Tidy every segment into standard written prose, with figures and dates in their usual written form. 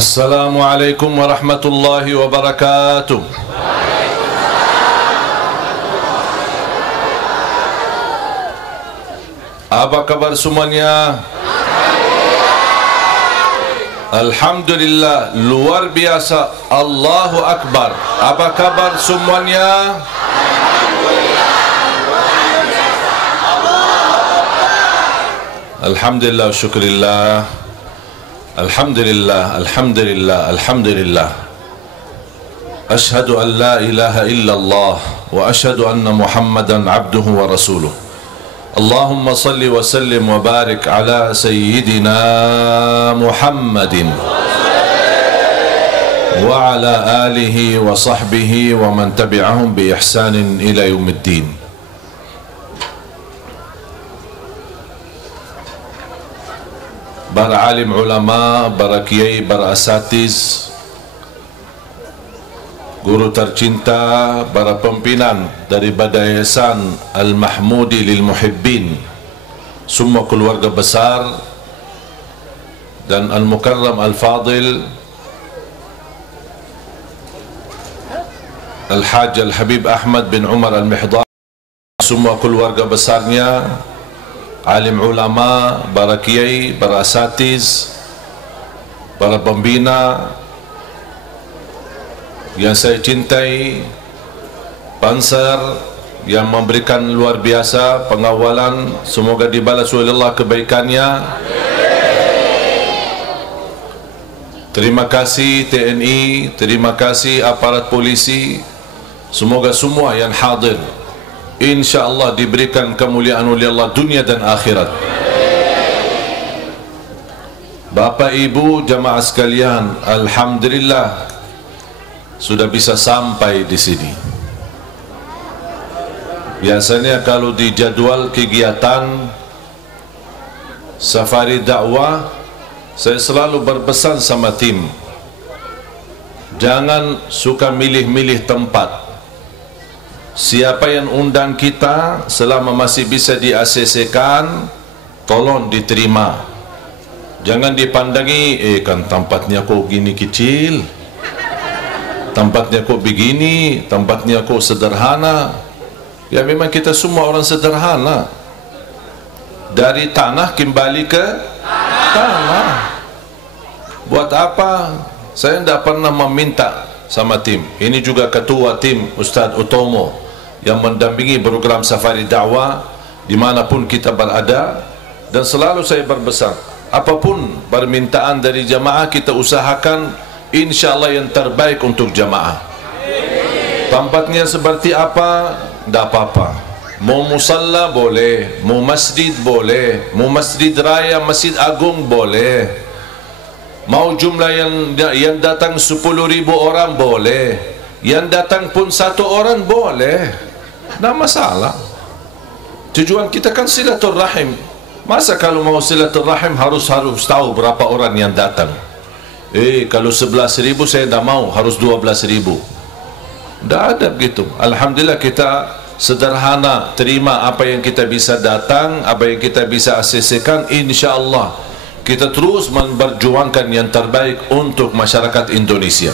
Assalamualaikum warahmatullahi wabarakatuh. Apa kabar semuanya? Alhamdulillah, luar biasa. Allahu Akbar. Apa kabar semuanya? Alhamdulillah, syukurillah. Alhamdulillah, alhamdulillah, alhamdulillah. Ashhadu an la ilaha illallah wa ashhadu anna Muhammadan abduhu wa rasuluh. Allahumma salli wa sallim wa barik ala sayyidina Muhammadin wa ala alihi wa sahbihi wa man tabi'ahum bi ihsanin ila yaumiddin. Para alim ulama, para kiai, para asatiz, guru tercinta, para pimpinan daripada Yayasan Al-Mahmudi Lil Muhibbin, semua keluarga besar, dan Al-Mukarram Al-Fadil Al-Hajj Al-Habib Ahmad bin Umar Al-Mihdar, semua keluarga besarnya, alim ulama, para kiai, para asatiz, para pembina yang saya cintai, Pansar yang memberikan luar biasa pengawalan, semoga dibalas oleh Allah kebaikannya. Terima kasih TNI, terima kasih aparat polisi, semoga semua yang hadir InsyaAllah diberikan kemuliaan oleh Allah dunia dan akhirat. Bapak Ibu jamaah sekalian, alhamdulillah sudah bisa sampai di sini. Biasanya kalau di jadwal kegiatan safari dakwah, saya selalu berpesan sama tim, jangan suka milih-milih tempat. Siapa yang undang kita, selama masih bisa di-ACC-kan, tolong diterima. Jangan dipandangi, kan tempatnya kok gini kecil, tempatnya kok begini, tempatnya kok sederhana. Ya memang kita semua orang sederhana. Dari tanah kembali ke tanah. Buat apa? Saya tidak pernah meminta sama tim. Ini juga ketua tim Ustaz Utomo yang mendampingi program safari dakwah dimanapun kita berada, dan selalu saya berpesan, apapun permintaan dari jamaah kita usahakan insyaAllah yang terbaik untuk jamaah. Tempatnya seperti apa, tidak apa-apa. Mau musalla boleh, mau masjid boleh, mau masjid raya, masjid agung boleh, mau jumlah yang datang 10.000 orang boleh, yang datang pun 1 orang boleh, tidak masalah. Tujuan kita kan silaturrahim. Masa kalau mau silaturrahim harus tahu berapa orang yang datang? Kalau 11.000 saya tidak mau, harus 12.000. Tidak ada begitu. Alhamdulillah kita sederhana, terima apa yang kita bisa datang, apa yang kita bisa ACC-kan. InsyaAllah kita terus memperjuangkan yang terbaik untuk masyarakat Indonesia.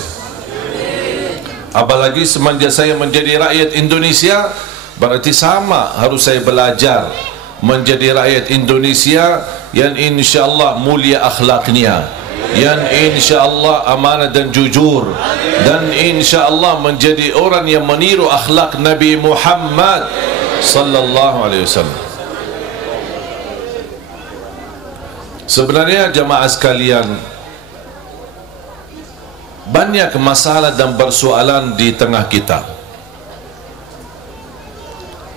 Apalagi semenjak saya menjadi rakyat Indonesia, berarti sama harus saya belajar menjadi rakyat Indonesia yang insyaAllah mulia akhlaknya, yang insyaAllah amanah dan jujur, dan insyaAllah menjadi orang yang meniru akhlak Nabi Muhammad sallallahu alaihi wasallam. Sebenarnya jamaah sekalian, banyak masalah dan persoalan di tengah kita.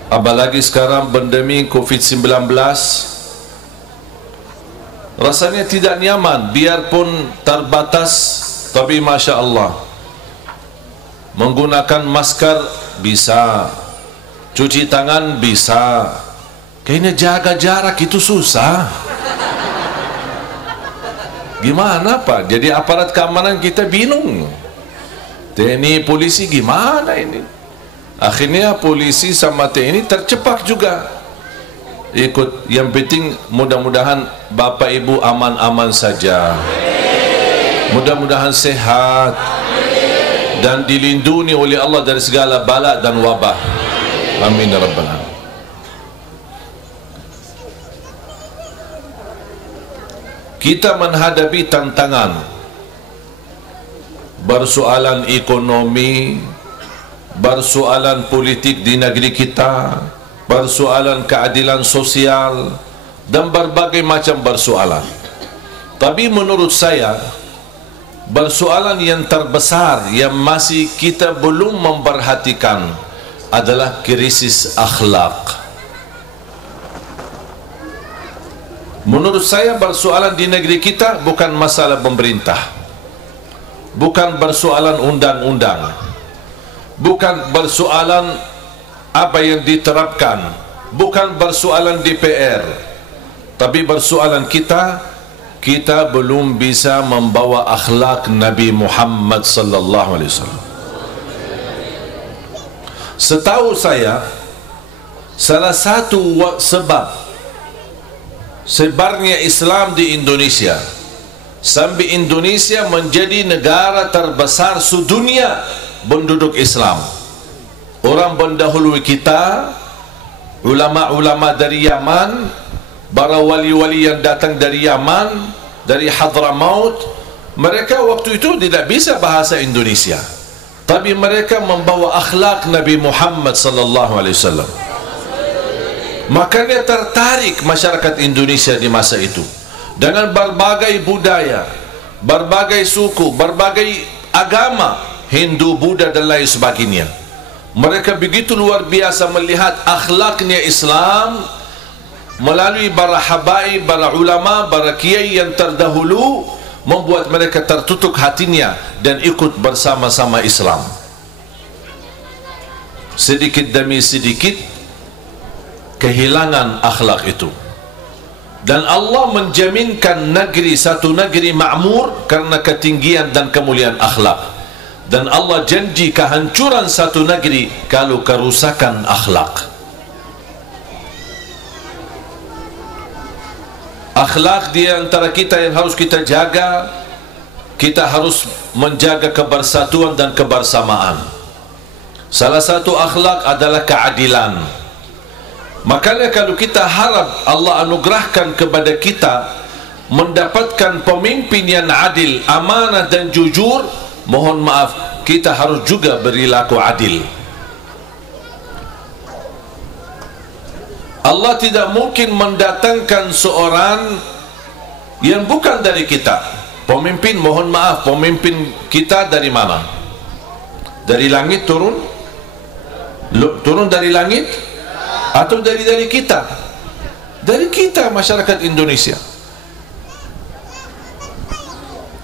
Apalagi sekarang pandemi COVID-19, rasanya tidak nyaman. Biarpun terbatas, tapi Masya Allah, menggunakan masker bisa, cuci tangan bisa, kayaknya jaga jarak itu susah. Gimana Pak? Jadi aparat keamanan kita bingung. TNI, polisi gimana ini? Akhirnya polisi sama TNI tercepat juga ikut. Yang penting mudah-mudahan Bapak Ibu aman-aman saja. mudah-mudahan sehat dan dilindungi oleh Allah dari segala bala dan wabah. Amin ya rabbal alamin. Kita menghadapi tantangan persoalan ekonomi, persoalan politik di negeri kita, persoalan keadilan sosial dan berbagai macam persoalan. Tapi menurut saya, persoalan yang terbesar yang masih kita belum memperhatikan adalah krisis akhlak. Menurut saya persoalan di negeri kita bukan masalah pemerintah, bukan persoalan undang-undang, bukan persoalan apa yang diterapkan, bukan persoalan DPR, tapi persoalan kita belum bisa membawa akhlak Nabi Muhammad sallallahu alaihi wasallam. Setahu saya, salah satu sebab sebarnya Islam di Indonesia sampai Indonesia menjadi negara terbesar sedunia penduduk Islam, orang pendahulu kita, ulama-ulama dari Yaman, para wali-wali yang datang dari Yaman, dari Hadramaut, mereka waktu itu tidak bisa bahasa Indonesia, tapi mereka membawa akhlak Nabi Muhammad sallallahu alaihi wasallam. Makanya tertarik masyarakat Indonesia di masa itu dengan berbagai budaya, berbagai suku, berbagai agama, Hindu, Buddha dan lain sebagainya. Mereka begitu luar biasa melihat akhlaknya Islam melalui para habaib, para ulama, para kiai yang terdahulu, membuat mereka tertutup hatinya dan ikut bersama-sama Islam. Sedikit demi sedikit kehilangan akhlak itu, dan Allah menjaminkan satu negeri makmur karena ketinggian dan kemuliaan akhlak, dan Allah janji kehancuran satu negeri kalau kerusakan akhlak. Akhlak di antara kita yang harus kita jaga. Kita harus menjaga kebersatuan dan kebersamaan. Salah satu akhlak adalah keadilan. Makanya kalau kita harap Allah anugerahkan kepada kita mendapatkan pemimpin yang adil, amanah dan jujur, mohon maaf, kita harus juga berlaku adil. Allah tidak mungkin mendatangkan seorang yang bukan dari kita. Pemimpin, mohon maaf, pemimpin kita dari mana? Dari langit turun? Turun dari langit? Atau dari kita? Dari kita, masyarakat Indonesia.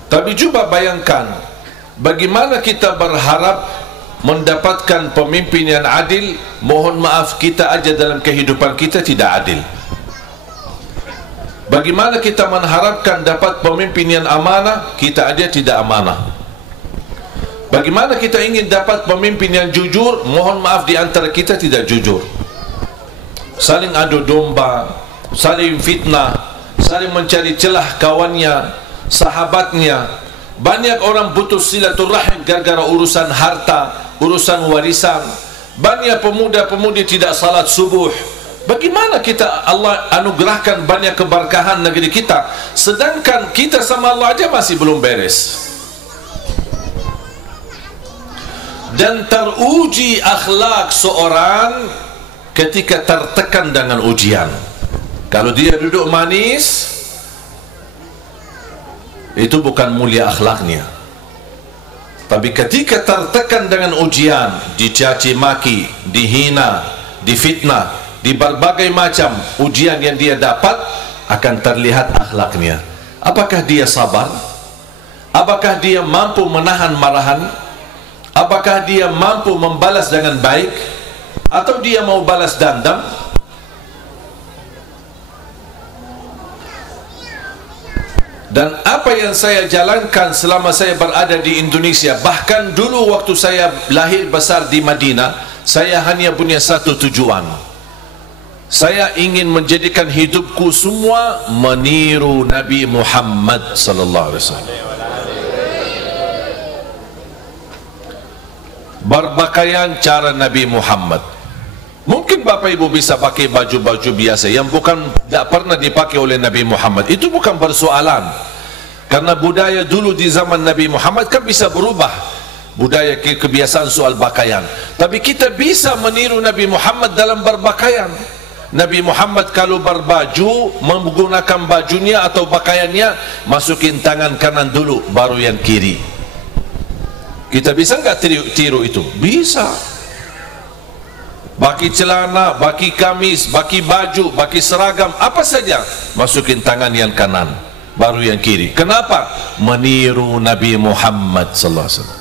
Tapi coba bayangkan, bagaimana kita berharap mendapatkan pemimpin yang adil, mohon maaf, kita aja dalam kehidupan kita tidak adil. Bagaimana kita mengharapkan dapat pemimpin yang amanah, kita aja tidak amanah. Bagaimana kita ingin dapat pemimpin yang jujur, mohon maaf, di antara kita tidak jujur. Saling adu domba, saling fitnah, saling mencari celah kawannya, sahabatnya. Banyak orang putus silaturahim gara-gara urusan harta, urusan warisan. Banyak pemuda-pemudi tidak salat subuh. Bagaimana kita Allah anugerahkan banyak keberkahan negeri kita, sedangkan kita sama Allah aja masih belum beres. Dan teruji akhlak seorang ketika tertekan dengan ujian. Kalau dia duduk manis, itu bukan mulia akhlaknya. Tapi ketika tertekan dengan ujian, dicaci maki, dihina, difitnah, di berbagai macam ujian yang dia dapat, akan terlihat akhlaknya. Apakah dia sabar? Apakah dia mampu menahan marahan? Apakah dia mampu membalas dengan baik? Atau dia mau balas dendam? Dan apa yang saya jalankan selama saya berada di Indonesia, bahkan dulu waktu saya lahir besar di Madinah, saya hanya punya satu tujuan. Saya ingin menjadikan hidupku semua meniru Nabi Muhammad sallallahu alaihi wasallam. Berpakaian cara Nabi Muhammad. Mungkin Bapak Ibu bisa pakai baju-baju biasa yang tidak pernah dipakai oleh Nabi Muhammad. Itu bukan persoalan. Karena budaya dulu di zaman Nabi Muhammad kan bisa berubah. Budaya kebiasaan soal pakaian. Tapi kita bisa meniru Nabi Muhammad dalam berpakaian. Nabi Muhammad kalau berbaju, menggunakan bajunya atau pakaiannya, masukin tangan kanan dulu, baru yang kiri. Kita bisa nggak tiru itu? Bisa. Baki celana, baki kamis, baki baju, baki seragam, apa saja, masukin tangan yang kanan, baru yang kiri. Kenapa? Meniru Nabi Muhammad sallallahu alaihi wasallam.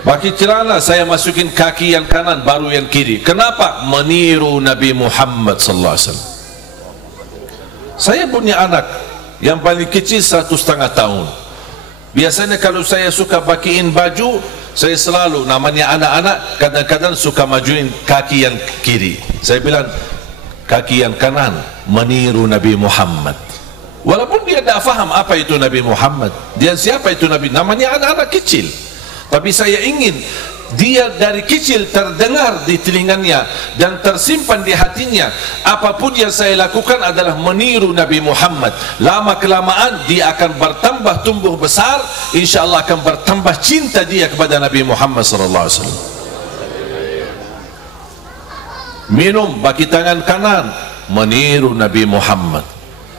Baki celana, saya masukin kaki yang kanan, baru yang kiri. Kenapa? Meniru Nabi Muhammad sallallahu alaihi wasallam. Saya punya anak yang paling kecil 1,5 tahun. Biasanya kalau saya suka bakiin baju, saya selalu, namanya anak-anak, kadang-kadang suka majuin kaki yang kiri. Saya bilang, kaki yang kanan meniru Nabi Muhammad. Walaupun dia tidak faham apa itu Nabi Muhammad, dia siapa itu Nabi, namanya anak-anak kecil. Tapi saya ingin dia dari kecil terdengar di telinganya dan tersimpan di hatinya. Apapun yang saya lakukan adalah meniru Nabi Muhammad. Lama kelamaan dia akan bertambah tumbuh besar, insyaAllah akan bertambah cinta dia kepada Nabi Muhammad sallallahu alaihi wasallam. Minum bagi tangan kanan, meniru Nabi Muhammad.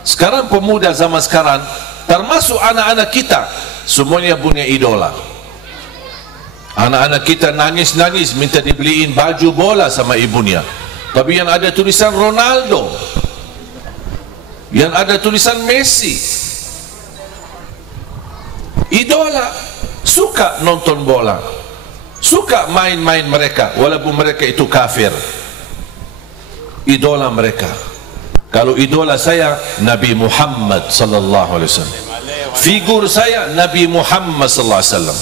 Sekarang pemuda zaman sekarang, termasuk anak-anak kita, semuanya punya idola. Anak-anak kita nangis-nangis minta dibeliin baju bola sama ibunya, tapi yang ada tulisan Ronaldo, yang ada tulisan Messi. Idola, suka nonton bola, suka main-main mereka, walaupun mereka itu kafir. Idola mereka. Kalau idola saya Nabi Muhammad sallallahu alaihi wasallam, figur saya Nabi Muhammad sallallahu alaihi wasallam,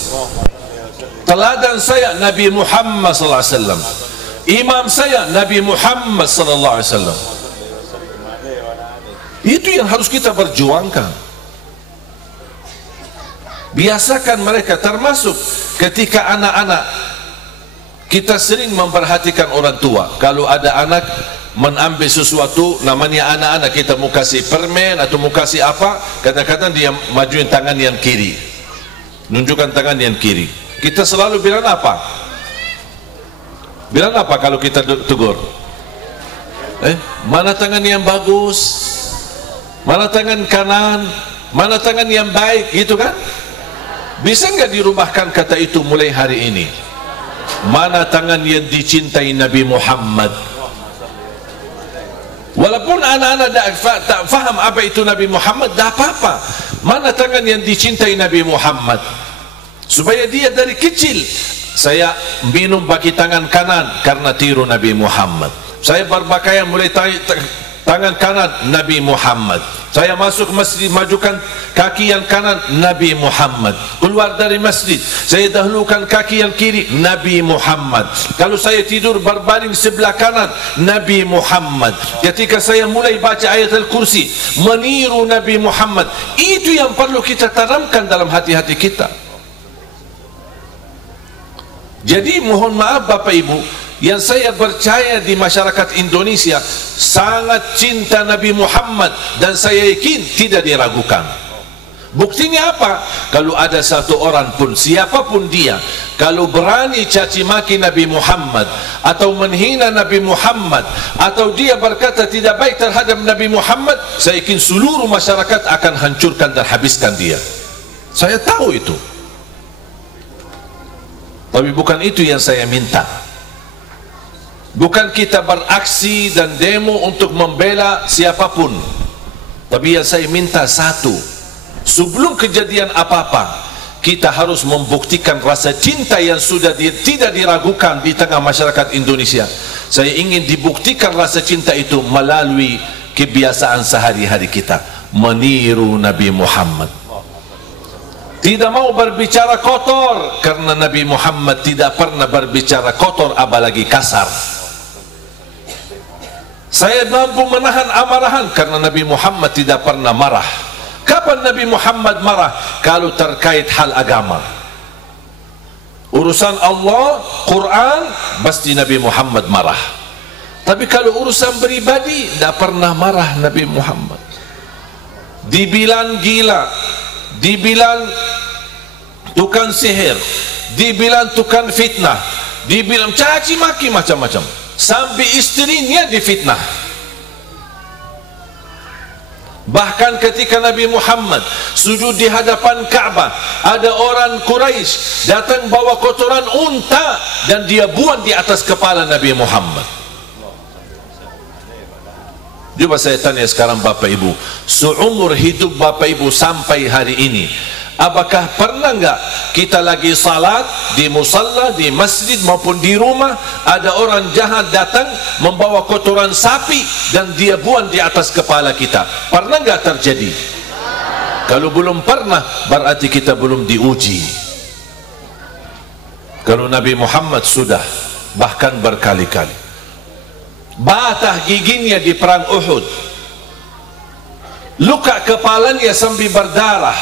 teladan saya Nabi Muhammad sallallahu alaihi wasallam, imam saya Nabi Muhammad sallallahu alaihi wasallam. Itu yang harus kita perjuangkan. Biasakan mereka, termasuk ketika anak-anak kita sering memperhatikan orang tua. Kalau ada anak mengambil sesuatu, namanya anak-anak, kita mau kasih permen atau mau kasih apa, kadang-kadang dia majuin tangan yang kiri, nunjukkan tangan yang kiri. Kita selalu bilang apa? Bilang apa kalau kita tegur? Mana tangan yang bagus? Mana tangan kanan? Mana tangan yang baik? Gitu kan? Bisa nggak dirubahkan kata itu mulai hari ini? Mana tangan yang dicintai Nabi Muhammad? Walaupun anak-anak tak faham apa itu Nabi Muhammad, tak apa-apa. Mana tangan yang dicintai Nabi Muhammad? Supaya dia dari kecil, saya minum bagi tangan kanan karena tiru Nabi Muhammad. Saya berpakaian mulai tangan kanan Nabi Muhammad. Saya masuk masjid, majukan kaki yang kanan Nabi Muhammad. Keluar dari masjid, saya dahulukan kaki yang kiri Nabi Muhammad. Kalau saya tidur berbaring sebelah kanan Nabi Muhammad. Ketika saya mulai baca ayat Al-Kursi, meniru Nabi Muhammad. Itu yang perlu kita tanamkan dalam hati-hati kita. Jadi mohon maaf Bapak Ibu, yang saya percaya di masyarakat Indonesia sangat cinta Nabi Muhammad, dan saya yakin tidak diragukan. Buktinya apa? Kalau ada satu orang pun, siapapun dia, kalau berani caci maki Nabi Muhammad atau menghina Nabi Muhammad, atau dia berkata tidak baik terhadap Nabi Muhammad, saya yakin seluruh masyarakat akan hancurkan dan habiskan dia. Saya tahu itu. Tapi bukan itu yang saya minta. Bukan kita beraksi dan demo untuk membela siapapun. Tapi yang saya minta satu, sebelum kejadian apa-apa, kita harus membuktikan rasa cinta yang sudah tidak diragukan di tengah masyarakat Indonesia. Saya ingin dibuktikan rasa cinta itu melalui kebiasaan sehari-hari kita, meniru Nabi Muhammad. Tidak mau berbicara kotor, karena Nabi Muhammad tidak pernah berbicara kotor, apalagi kasar. Saya mampu menahan amarahan, karena Nabi Muhammad tidak pernah marah. Kapan Nabi Muhammad marah? Kalau terkait hal agama. Urusan Allah, Quran, pasti Nabi Muhammad marah. Tapi kalau urusan pribadi, tidak pernah marah Nabi Muhammad. Dibilang gila, dibilang tukang sihir, dibilang tukang fitnah, dibilang caci maki macam-macam, sampai istrinya difitnah. Bahkan ketika Nabi Muhammad sujud di hadapan Ka'bah, ada orang Quraisy datang bawa kotoran unta dan dia buang di atas kepala Nabi Muhammad. Coba saya tanya sekarang Bapak Ibu, seumur hidup Bapak Ibu sampai hari ini, apakah pernah enggak kita lagi salat di musalla, di masjid maupun di rumah, ada orang jahat datang membawa kotoran sapi dan dia buang di atas kepala kita? Pernah enggak terjadi? Kalau belum pernah, berarti kita belum diuji. Kalau Nabi Muhammad sudah, bahkan berkali-kali. Batah giginya di perang Uhud, luka kepalanya sampai berdarah.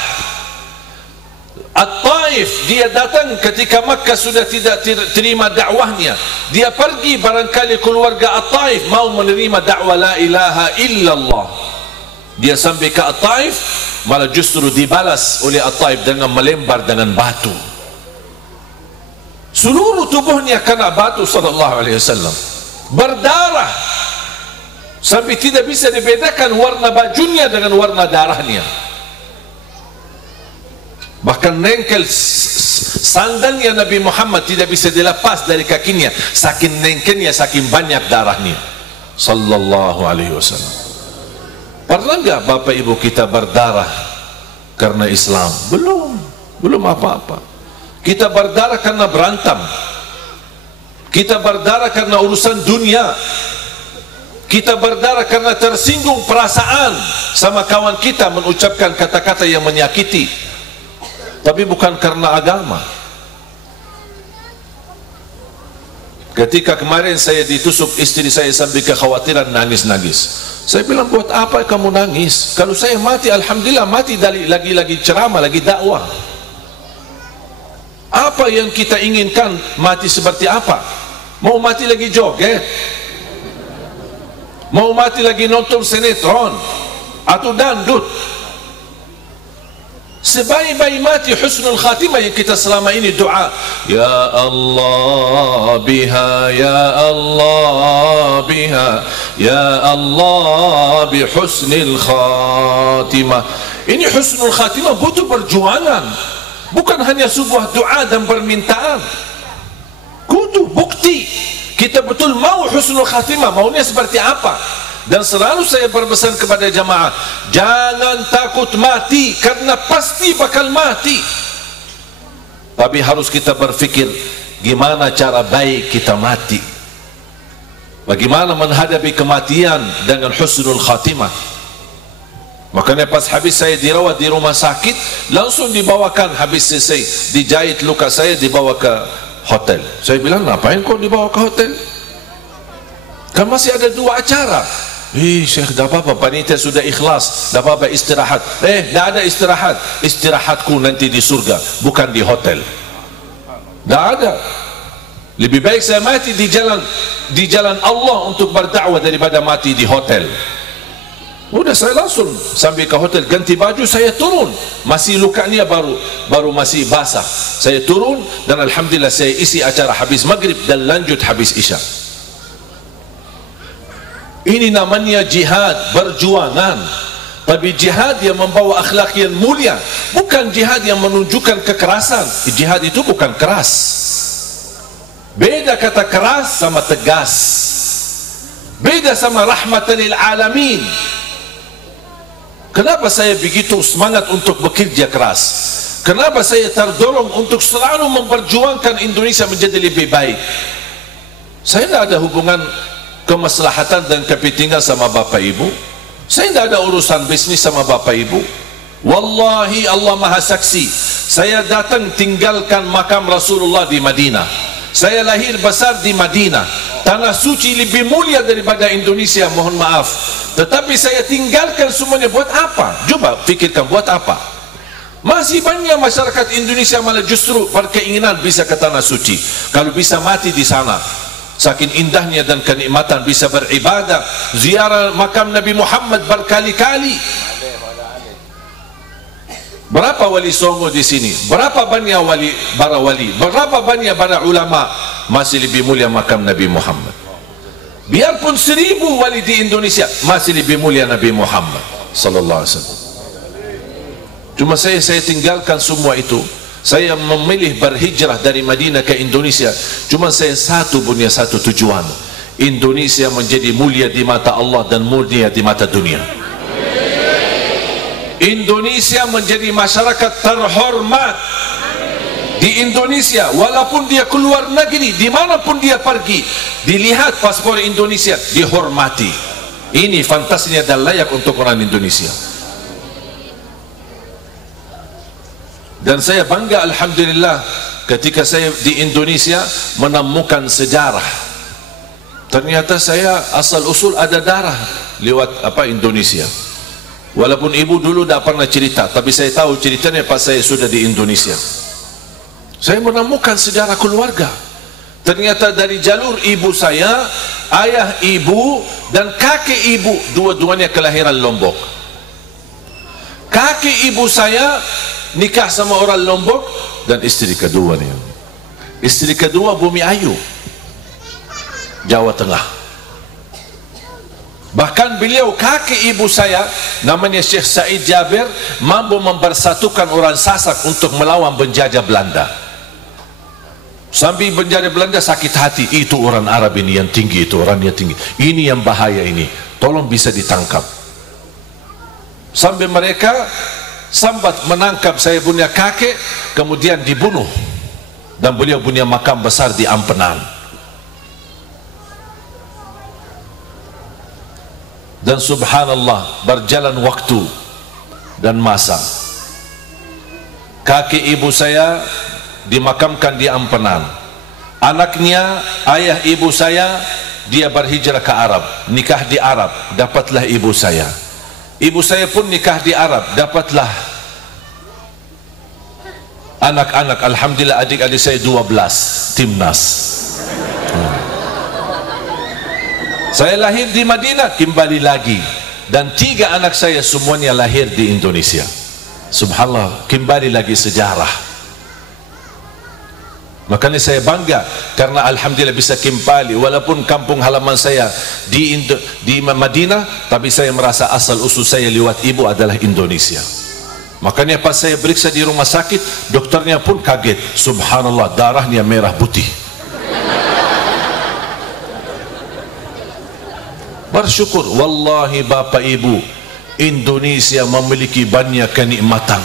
At-Taif, dia datang ketika Makkah sudah tidak terima dakwahnya, dia pergi barangkali keluarga At-Taif mau menerima dakwah la ilaha illallah. Dia sampai ke At-Taif, malah justru dibalas oleh At-Taif dengan melempar dengan batu. Seluruh tubuhnya kena batu sallallahu alaihi wasallam, berdarah sampai tidak bisa dibedakan warna bajunya dengan warna darahnya. Bahkan nengkel sandalnya Nabi Muhammad tidak bisa dilepas dari kakinya, saking nengkelnya, saking banyak darahnya sallallahu alaihi wasallam. Pernah enggak Bapak Ibu kita berdarah karena Islam? Belum apa-apa. Kita berdarah karena berantem, kita berdarah karena urusan dunia, kita berdarah karena tersinggung perasaan sama kawan kita, mengucapkan kata-kata yang menyakiti, tapi bukan karena agama. Ketika kemarin saya ditusuk istri saya sampai kekhawatiran nangis-nangis. Saya bilang, buat apa kamu nangis? Kalau saya mati, alhamdulillah mati, lagi ceramah, lagi dakwah. Apa yang kita inginkan? Mati seperti apa? Mau mati lagi joget? Mau mati lagi nonton sinetron atau dangdut? Sebaik-baik mati husnul khatimah yang kita selama ini doa, ya Allah biha, ya Allah biha, ya Allah bi husnul khatimah. Ini husnul khatimah butuh perjuangan, bukan hanya sebuah doa dan permintaan. Kudu bukti kita betul mau husnul khatimah, maunya seperti apa. Dan selalu saya berpesan kepada jamaah, jangan takut mati, karena pasti bakal mati. Tapi harus kita berfikir, gimana cara baik kita mati, bagaimana menghadapi kematian dengan husnul khatimah. Makanya pas habis saya dirawat di rumah sakit, langsung dibawakan, habis selesai dijahit luka saya, dibawa ke hotel. Saya bilang, ngapain kau dibawa ke hotel? Kan masih ada 2 acara. Syekh, dah apa-apa, panitia sudah ikhlas, dah apa-apa, istirahat. Dah ada istirahat. Istirahatku nanti di surga, bukan di hotel. Dah ada. Lebih baik saya mati di jalan Allah untuk berdakwah daripada mati di hotel. Udah, saya langsung sampai ke hotel, ganti baju, saya turun, masih lukanya baru masih basah. Saya turun dan alhamdulillah saya isi acara habis maghrib dan lanjut habis isya. Ini namanya jihad, berjuangan. Tapi jihad yang membawa akhlak yang mulia, bukan jihad yang menunjukkan kekerasan. Jihad itu bukan keras. Beda kata keras sama tegas. Beda sama rahmatan lil alamin. Kenapa saya begitu semangat untuk bekerja keras? Kenapa saya terdorong untuk selalu memperjuangkan Indonesia menjadi lebih baik? Saya tidak ada hubungan kemaslahatan dan kepentingan sama Bapak Ibu. Saya tidak ada urusan bisnis sama Bapak Ibu. Wallahi Allah Maha Saksi, saya datang tinggalkan makam Rasulullah di Madinah. Saya lahir besar di Madinah, tanah suci lebih mulia daripada Indonesia, mohon maaf. Tetapi saya tinggalkan semuanya buat apa? Coba fikirkan, buat apa? Masih banyak masyarakat Indonesia malah justru berkeinginan bisa ke tanah suci, kalau bisa mati di sana. Saking indahnya dan kenikmatan bisa beribadah, ziarah makam Nabi Muhammad berkali-kali. Berapa wali songo di sini? Berapa banyak wali, para wali? Berapa banyak para ulama? Masih lebih mulia makam Nabi Muhammad. Biarpun 1000 wali di Indonesia, masih lebih mulia Nabi Muhammad sallallahu alaihi wasallam. Cuma saya tinggalkan semua itu. Saya memilih berhijrah dari Madinah ke Indonesia. Cuma saya punya satu tujuan. Indonesia menjadi mulia di mata Allah dan mulia di mata dunia. Indonesia menjadi masyarakat terhormat. Di Indonesia, walaupun dia keluar negeri, dimanapun dia pergi, dilihat paspor Indonesia, dihormati. Ini fantasinya dan layak untuk orang Indonesia. Dan saya bangga alhamdulillah ketika saya di Indonesia menemukan sejarah. Ternyata saya asal usul ada darah lewat Indonesia. Walaupun ibu dulu tidak pernah cerita, tapi saya tahu ceritanya pas saya sudah di Indonesia. Saya menemukan sejarah keluarga. Ternyata dari jalur ibu saya, ayah ibu dan kakek ibu, dua-duanya kelahiran Lombok. Kakek ibu saya nikah sama orang Lombok, dan istri kedua nih, istri kedua Bumi Ayu, Jawa Tengah. Bahkan beliau kakek ibu saya namanya Syekh Said Jabir mampu mempersatukan orang Sasak untuk melawan penjajah Belanda. Sambil penjajah Belanda sakit hati, itu orang Arab ini yang tinggi, itu orangnya tinggi, ini yang bahaya, ini tolong bisa ditangkap. Sampai mereka sambat menangkap saya punya kakek, kemudian dibunuh, dan beliau punya makam besar di Ampenan. Dan subhanallah, berjalan waktu dan masa, kakek ibu saya dimakamkan di Ampenan. Anaknya, ayah ibu saya, dia berhijrah ke Arab, nikah di Arab, dapatlah ibu saya. Ibu saya pun nikah di Arab, dapatlah anak-anak. Alhamdulillah adik-adik saya 12, timnas. Saya lahir di Madinah, kembali lagi, dan 3 anak saya semuanya lahir di Indonesia. Subhanallah, kembali lagi sejarah. Makanya saya bangga karena alhamdulillah bisa kembali, walaupun kampung halaman saya di Madinah, tapi saya merasa asal usul saya lewat ibu adalah Indonesia. Makanya pas saya periksa di rumah sakit, dokternya pun kaget, subhanallah, darahnya merah putih. Bersyukur, wallahi bapak ibu, Indonesia memiliki banyak kenikmatan,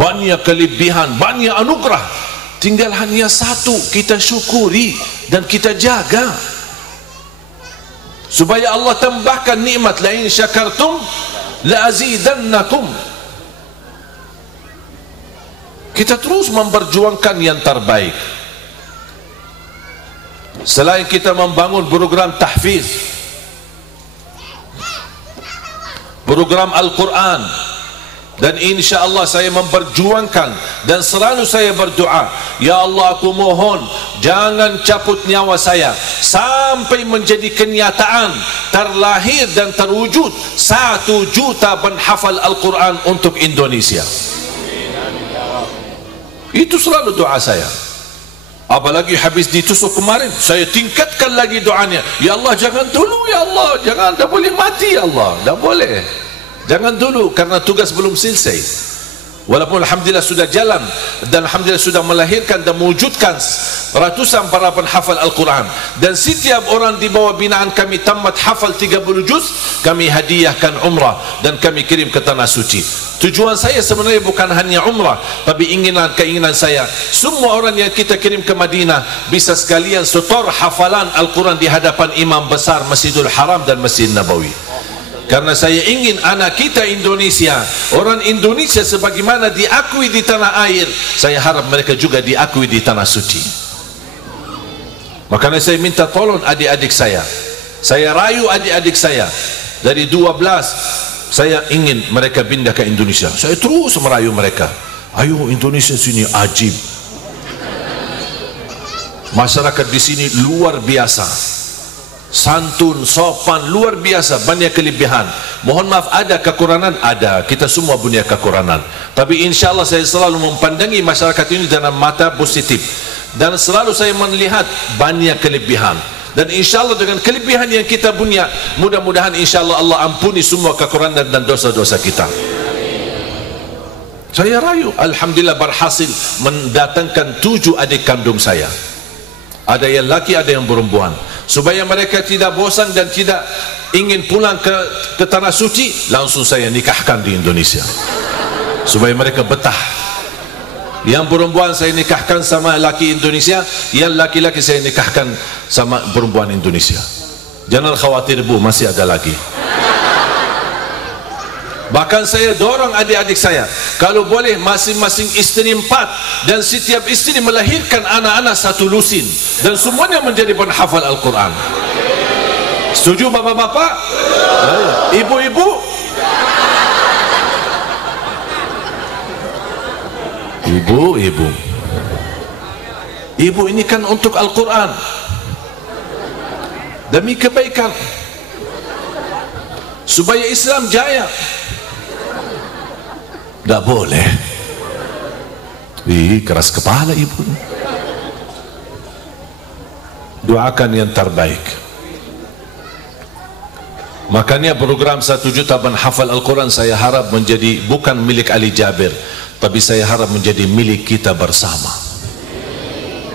banyak kelebihan, banyak anugerah. Tinggal hanya satu, kita syukuri dan kita jaga supaya Allah tambahkan nikmat. La in syakartum la azidannakum. Kita terus memperjuangkan yang terbaik. Selain kita membangun program tahfiz, program Al-Quran, dan insya Allah saya memperjuangkan dan selalu saya berdoa, ya Allah, aku mohon jangan cabut nyawa saya sampai menjadi kenyataan, terlahir dan terwujud 1 juta penghafal Al-Quran untuk Indonesia. Itu selalu doa saya. Apalagi habis ditusuk kemarin, saya tingkatkan lagi doanya, ya Allah jangan dulu, ya Allah jangan, dah boleh mati, ya Allah dah boleh, jangan dulu, karena tugas belum selesai. Walaupun alhamdulillah sudah jalan, dan alhamdulillah sudah melahirkan dan mewujudkan ratusan para penghafal Al-Quran, dan setiap orang di bawah binaan kami tamat hafal 30 juz, kami hadiahkan umrah dan kami kirim ke tanah suci. Tujuan saya sebenarnya bukan hanya umrah, tapi keinginan saya semua orang yang kita kirim ke Madinah bisa sekalian setor hafalan Al-Quran di hadapan imam besar Masjidul Haram dan Masjid Nabawi. Karena saya ingin anak kita Indonesia, orang Indonesia sebagaimana diakui di tanah air, saya harap mereka juga diakui di tanah suci. Makanya saya minta tolong adik-adik saya rayu adik-adik saya dari 12 saya ingin mereka pindah ke Indonesia. Saya terus merayu mereka, ayo Indonesia sini ajib, masyarakat di sini luar biasa, santun, sopan, luar biasa, banyak kelebihan. Mohon maaf ada kekurangan, ada, kita semua punya kekurangan, tapi insya Allah saya selalu mempandangi masyarakat ini dalam mata positif, dan selalu saya melihat banyak kelebihan. Dan insya Allah dengan kelebihan yang kita punya, mudah-mudahan insya Allah Allah ampuni semua kekurangan dan dosa-dosa kita. Saya rayu, alhamdulillah berhasil mendatangkan 7 adik kandung saya. Ada yang laki, ada yang perempuan, supaya mereka tidak bosan dan tidak ingin pulang ke tanah suci. Langsung saya nikahkan di Indonesia supaya mereka betah. Yang perempuan saya nikahkan sama laki Indonesia, yang laki-laki saya nikahkan sama perempuan Indonesia. Jangan khawatir Bu, masih ada lagi. Bahkan saya dorong adik-adik saya, kalau boleh masing-masing istri 4, dan setiap istri melahirkan anak-anak 1 lusin, dan semuanya menjadi penghafal Al-Quran. Setuju bapak-bapak? Ibu-ibu? Ibu ini kan untuk Al-Quran, demi kebaikan, supaya Islam jaya. Tak boleh. Keras kepala ibu. Doakan yang terbaik. Makanya program 1 juta penghafal Al-Quran saya harap menjadi bukan milik Ali Jabir, tapi saya harap menjadi milik kita bersama.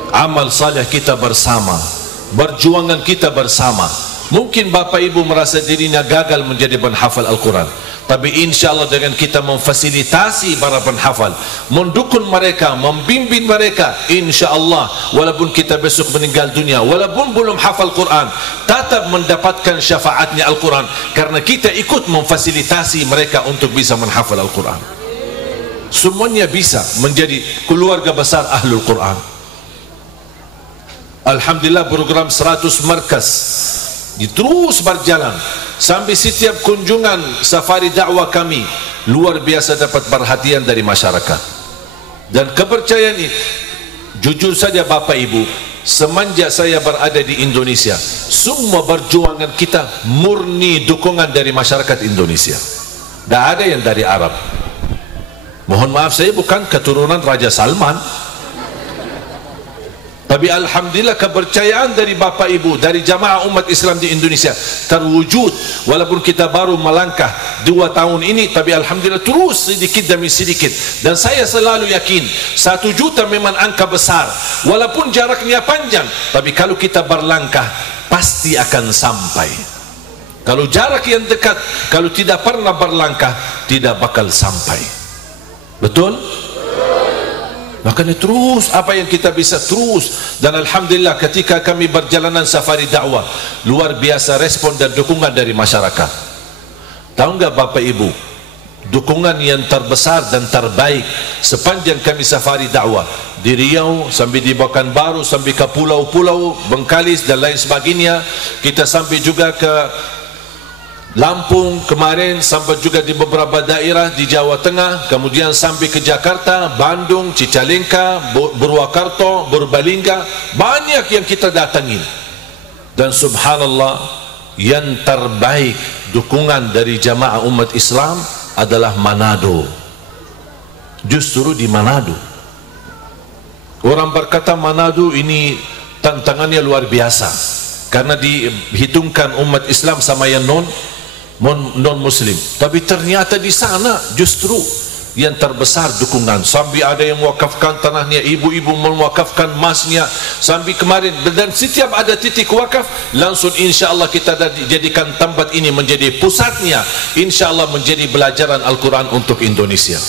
Amal saleh kita bersama, perjuangan kita bersama. Mungkin bapak ibu merasa dirinya gagal menjadi penghafal Al-Quran, tapi insya Allah dengan kita memfasilitasi para penghafal, mendukung mereka, membimbing mereka, insya Allah walaupun kita besok meninggal dunia, walaupun belum hafal Quran, tetap mendapatkan syafaatnya Al-Quran, karena kita ikut memfasilitasi mereka untuk bisa menghafal Al-Quran. Semuanya bisa menjadi keluarga besar Ahlul Quran. Alhamdulillah program 100 markas terus berjalan sampai setiap kunjungan safari dakwah kami luar biasa dapat perhatian dari masyarakat. Dan kepercayaan ini, jujur saja bapak ibu, semenjak saya berada di Indonesia, semua perjuangan kita murni dukungan dari masyarakat Indonesia. Tak ada yang dari Arab. Mohon maaf, saya bukan keturunan Raja Salman, tapi alhamdulillah kepercayaan dari bapak ibu, dari jamaah umat Islam di Indonesia terwujud. Walaupun kita baru melangkah 2 tahun ini, tapi alhamdulillah terus sedikit demi sedikit. Dan saya selalu yakin 1 juta memang angka besar, walaupun jaraknya panjang, tapi kalau kita berlangkah pasti akan sampai. Kalau jarak yang dekat, kalau tidak pernah berlangkah, tidak bakal sampai. Betul? Makanya terus apa yang kita bisa terus. Dan alhamdulillah ketika kami berjalanan safari dakwah, luar biasa respon dan dukungan dari masyarakat. Tahu enggak bapak ibu, dukungan yang terbesar dan terbaik sepanjang kami safari dakwah di Riau sampai di Pekanbaru, sampai ke pulau-pulau Bengkalis dan lain sebagainya, kita sampai juga ke Lampung kemarin, sampai juga di beberapa daerah di Jawa Tengah, kemudian sampai ke Jakarta, Bandung, Cicalengka, Purwakarta, Purbalingga, banyak yang kita datangi. Dan subhanallah, yang terbaik dukungan dari jamaah umat Islam adalah Manado. Justru di Manado, orang berkata Manado ini tantangannya luar biasa, karena dihitungkan umat Islam sama yang non muslim, tapi ternyata di sana justru yang terbesar dukungan. Sampai ada yang mewakafkan tanahnya, ibu-ibu mewakafkan emasnya sampai kemarin. Dan setiap ada titik wakaf, langsung insya Allah kita jadikan tempat ini menjadi pusatnya, insya Allah menjadi belajaran Al-Quran untuk Indonesia.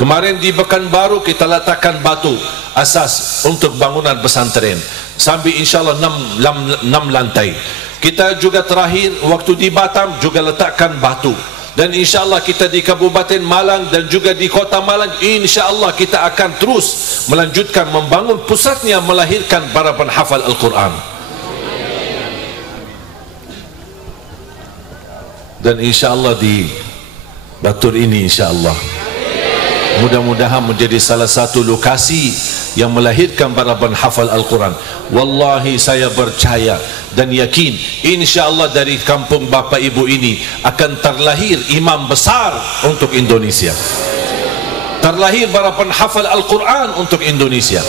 Kemarin di Pekanbaru kita letakkan batu asas untuk bangunan pesantren sampai insya Allah 6 lantai. Kita juga terakhir waktu di Batam juga letakkan batu. Dan insya Allah kita di Kabupaten Malang dan juga di Kota Malang, insya Allah kita akan terus melanjutkan membangun pusatnya, melahirkan para penghafal Al-Quran. Dan insya-Allah di Batur ini insya-Allah mudah-mudahan menjadi salah satu lokasi yang melahirkan para penghafal Al-Quran. Wallahi saya percaya dan yakin insya-Allah dari kampung bapa ibu ini akan terlahir imam besar untuk Indonesia, terlahir para penghafal Al-Quran untuk Indonesia.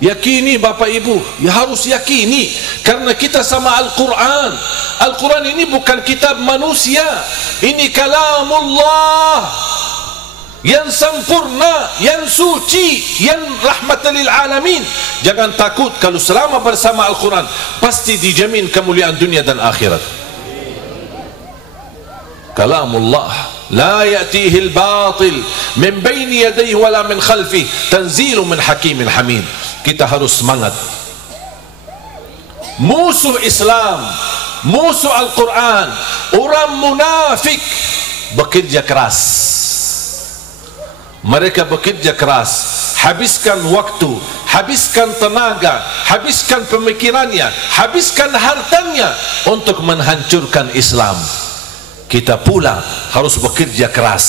Yakini bapa ibu, ya harus yakini, karena kita sama Al-Quran. Al-Quran ini bukan kitab manusia, ini kalamullah yang sempurna, yang suci, yang rahmatan lil alamin. Jangan takut, kalau selama bersama Al-Quran pasti dijamin kemuliaan dunia dan akhirat. Kalamullah la ya'tihi al-batil min baini yadayhi wala min khalfihi tanzilun min hakimin hamid. Kita harus semangat. Musuh Islam, musuh Al-Quran, orang munafik bekerja keras. Mereka bekerja keras, habiskan waktu, habiskan tenaga, habiskan pemikirannya, habiskan hartanya untuk menghancurkan Islam. Kita pula harus bekerja keras,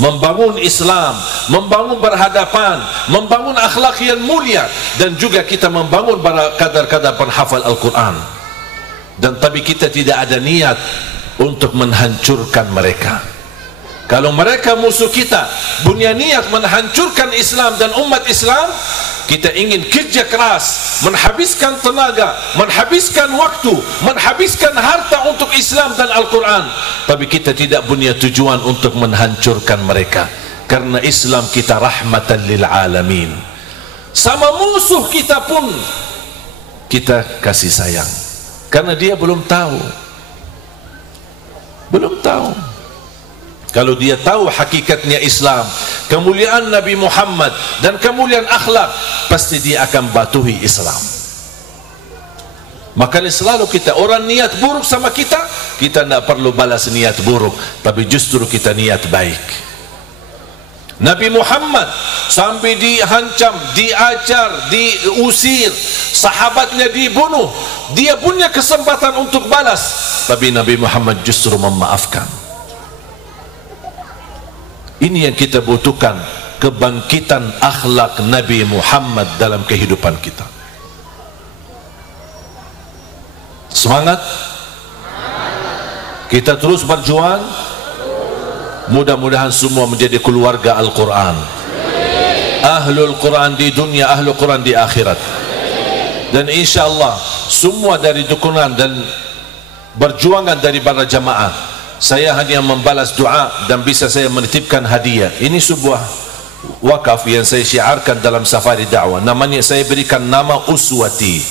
membangun Islam, membangun berhadapan, membangun akhlak yang mulia, dan juga kita membangun para kadar-kadar penghafal Al-Quran. Dan tapi kita tidak ada niat untuk menghancurkan mereka. Kalau mereka musuh kita punya niat menghancurkan Islam dan umat Islam, kita ingin kerja keras, menghabiskan tenaga, menghabiskan waktu, menghabiskan harta untuk Islam dan Al-Quran, tapi kita tidak punya tujuan untuk menghancurkan mereka, karena Islam kita rahmatan lil alamin. Sama musuh kita pun kita kasih sayang, karena dia belum tahu. Kalau dia tahu hakikatnya Islam, kemuliaan Nabi Muhammad dan kemuliaan akhlak, pasti dia akan patuhi Islam. Makanya selalu kita, orang niat buruk sama kita, kita tidak perlu balas niat buruk, tapi justru kita niat baik. Nabi Muhammad sampai dihancam, diajar, diusir, sahabatnya dibunuh, dia punya kesempatan untuk balas, tapi Nabi Muhammad justru memaafkan. Ini yang kita butuhkan, kebangkitan akhlak Nabi Muhammad dalam kehidupan kita. Semangat, kita terus berjuang. Mudah-mudahan semua menjadi keluarga Al-Quran, Ahlul Quran di dunia, Ahlul Quran di akhirat. Dan insyaAllah semua dari dukungan dan berjuangan dari para jamaah, saya hanya membalas doa dan bisa saya menitipkan hadiah. Ini sebuah wakaf yang saya syiarkan dalam safari dakwah. Namanya saya berikan nama Uswati.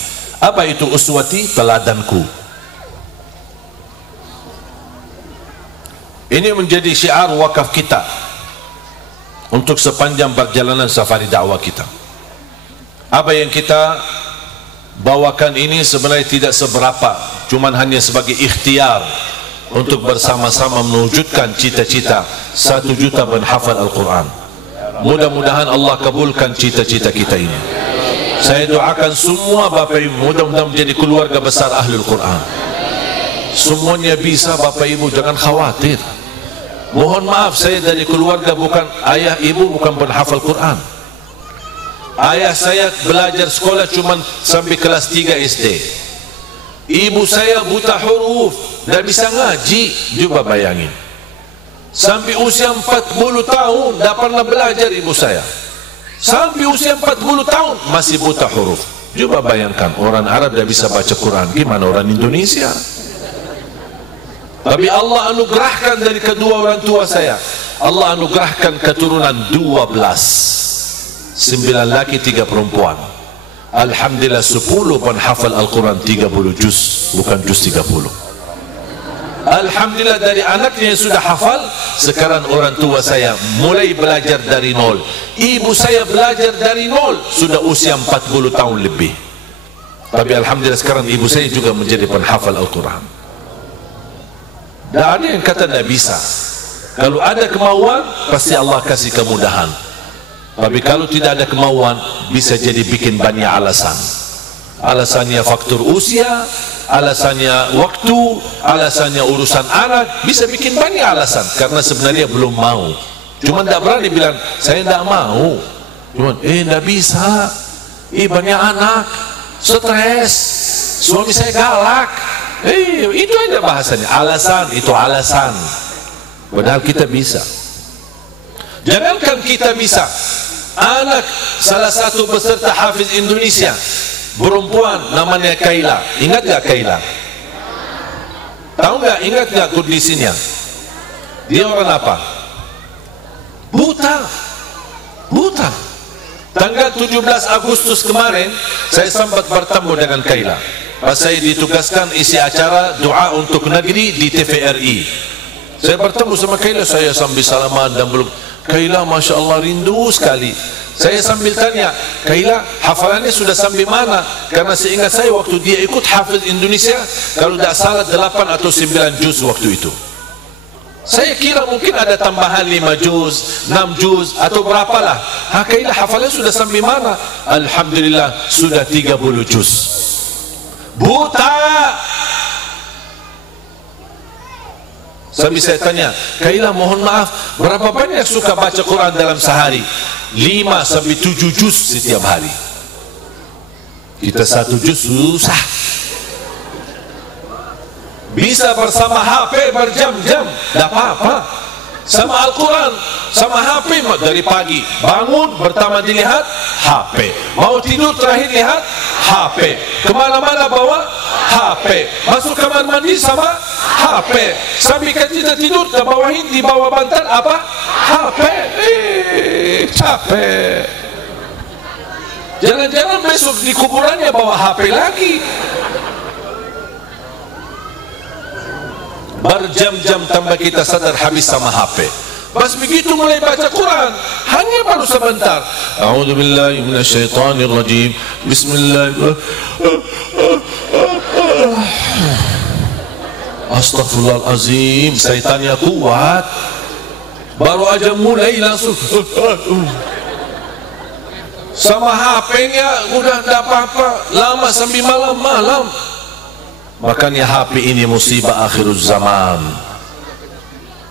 Apa itu Uswati? Teladanku. Ini menjadi syiar wakaf kita untuk sepanjang perjalanan safari dakwah kita. Apa yang kita bawakan ini sebenarnya tidak seberapa, cuman hanya sebagai ikhtiar untuk bersama-sama mewujudkan cita-cita 1 juta penghafal Al-Quran. Mudah-mudahan Allah kabulkan cita-cita kita ini. Saya doakan semua Bapak Ibu mudah-mudahan menjadi keluarga besar Ahlul Quran. Semuanya bisa Bapak Ibu, jangan khawatir. Mohon maaf, saya dari keluarga bukan, ayah ibu bukan penghafal Quran. Ayah saya belajar sekolah cuma sampai kelas 3 SD. Ibu saya buta huruf, tidak bisa ngaji. Coba bayangin, sampai usia 40 tahun tidak pernah belajar ibu saya. Sampai usia 40 tahun masih buta huruf. Coba bayangkan, orang Arab tidak bisa baca Quran, gimana orang Indonesia? Tapi Allah anugerahkan dari kedua orang tua saya, Allah anugerahkan keturunan 12, 9 laki 3 perempuan. Alhamdulillah 10 penghafal Al-Quran 30 juz, bukan juz 30. Alhamdulillah dari anaknya yang sudah hafal, sekarang orang tua saya mulai belajar dari nol. Ibu saya belajar dari nol, sudah usia 40 tahun lebih. Tapi Alhamdulillah sekarang ibu saya juga menjadi penghafal Al-Quran. Dan ada yang kata tidak bisa. Kalau ada kemauan, pasti Allah kasih kemudahan. Tapi kalau tidak ada kemauan, bisa jadi bikin banyak alasan. Alasannya faktor usia, alasannya waktu, alasannya urusan anak, bisa bikin banyak alasan karena sebenarnya belum mau. Cuma tidak berani bilang saya tidak mau. Cuma tidak bisa. Banyak anak, stres, suami saya galak. Itu aja bahasanya. Alasan, itu alasan. Padahal kita bisa. Jangankan kita bisa, anak salah satu peserta Hafiz Indonesia, perempuan namanya Kaila. Ingat gak Kaila? Tahu gak, ingat gak kondisinya? Dia orang apa? Buta. Tanggal 17 Agustus kemarin saya sempat bertemu dengan Kaila. Pas saya ditugaskan isi acara doa untuk negeri di TVRI. Saya bertemu sama Kaila, saya sambil salaman dan belum. Kaila Masya Allah rindu sekali. Saya sambil tanya, Kaila hafalannya sudah sampai mana? Karena seingat saya waktu dia ikut Hafiz Indonesia, kalau tidak salah 8 atau 9 juz waktu itu. Saya kira mungkin ada tambahan 5 juz, 6 juz atau berapalah. Kaila hafalannya sudah sampai mana? Alhamdulillah sudah 30 juz. Buta. Sambil saya tanya, Kaila mohon maaf, berapa banyak suka baca Quran dalam sehari? 5 sampai 7 juz setiap hari. Kita 1 juz susah. Bisa bersama HP berjam-jam, tidak apa-apa. Sama Al-Quran, sama HP dari pagi. Bangun, pertama dilihat, HP. Mau tidur terakhir lihat, HP. Kemana-mana bawa, HP. Masuk kamar mandi sama HP. Sambil kita tidur, terbawahin di bawah bantal apa? HP. Capek. Jangan-jangan besok di kuburannya bawa HP lagi. Berjam-jam tambah kita sadar habis sama HP. Pas begitu mulai baca Quran, hanya baru sebentar. A'udzubillahi minasyaitonirrajim. Bismillahirrahmanirrahim. Astaghfirullahalazim. Syaitannya kuat. Baru aja mulai langsung sama HP-nya udah tidak apa-apa, lama sampai malam-malam. Makanya HP ini musibah akhir zaman,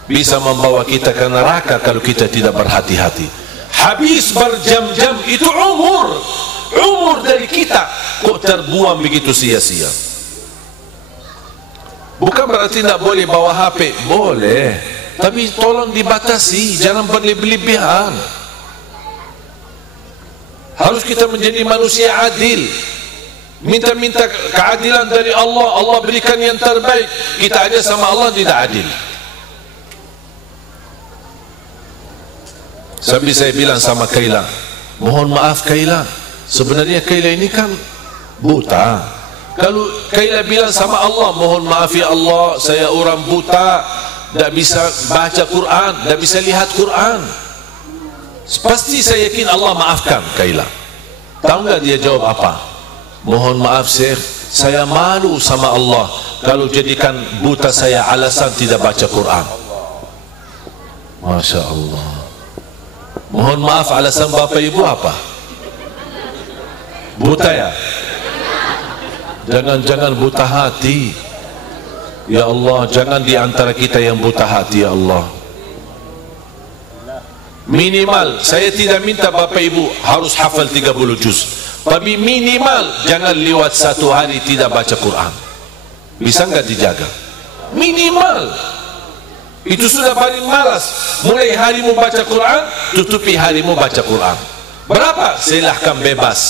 bisa membawa kita ke neraka kalau kita tidak berhati-hati. Habis berjam-jam itu umur dari kita kok terbuang begitu sia-sia. Bukan berarti tidak boleh bawa HP, boleh, tapi tolong dibatasi, jangan berlebihan. Harus kita menjadi manusia adil, minta-minta keadilan dari Allah. Allah berikan yang terbaik, kita aja sama Allah tidak adil. Sambil saya bilang sama Kaila, mohon maaf Kaila, sebenarnya Kaila ini kan buta. Kalau Kaila bilang sama Allah, mohon maaf ya Allah, saya orang buta, tidak bisa baca Quran, tidak bisa lihat Quran, pasti saya yakin Allah maafkan Kaila. Tahu nggak dia jawab apa? Mohon maaf Syekh, saya malu sama Allah kalau jadikan buta saya alasan tidak baca Quran. Masya Allah. Mohon maaf, alasan Bapak Ibu apa? Buta ya? Jangan-jangan buta hati. Ya Allah, jangan di antara kita yang buta hati ya Allah. Minimal, saya tidak minta Bapak Ibu harus hafal 30 juz, tapi minimal jangan lewat 1 hari tidak baca Quran. Bisa nggak dijaga? Minimal. Itu sudah paling malas. Mulai harimu baca Quran, tutupi harimu baca Quran. Berapa? Silahkan bebas.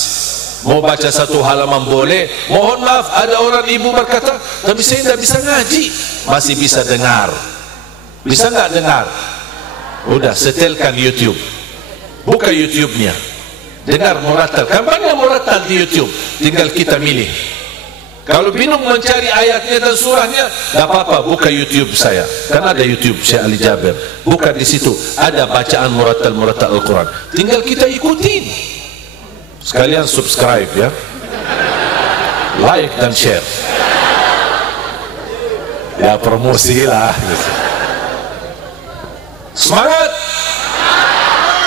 Mau baca 1 halaman boleh. Mohon maaf, ada orang ibu berkata, tapi saya tidak bisa ngaji. Masih bisa dengar. Bisa nggak dengar? Udah, setelkan YouTube. Buka YouTube-nya. Dengar muratal. Kan banyak muratal di YouTube. Tinggal kita milih. Kalau bingung mencari ayatnya dan surahnya, tidak apa-apa, buka YouTube saya. Kan ada YouTube Syekh Ali Jaber. Buka di situ, ada bacaan muratal Al-Quran. Tinggal kita ikutin. Sekalian subscribe ya, like dan share. Ya promosi lah. Semangat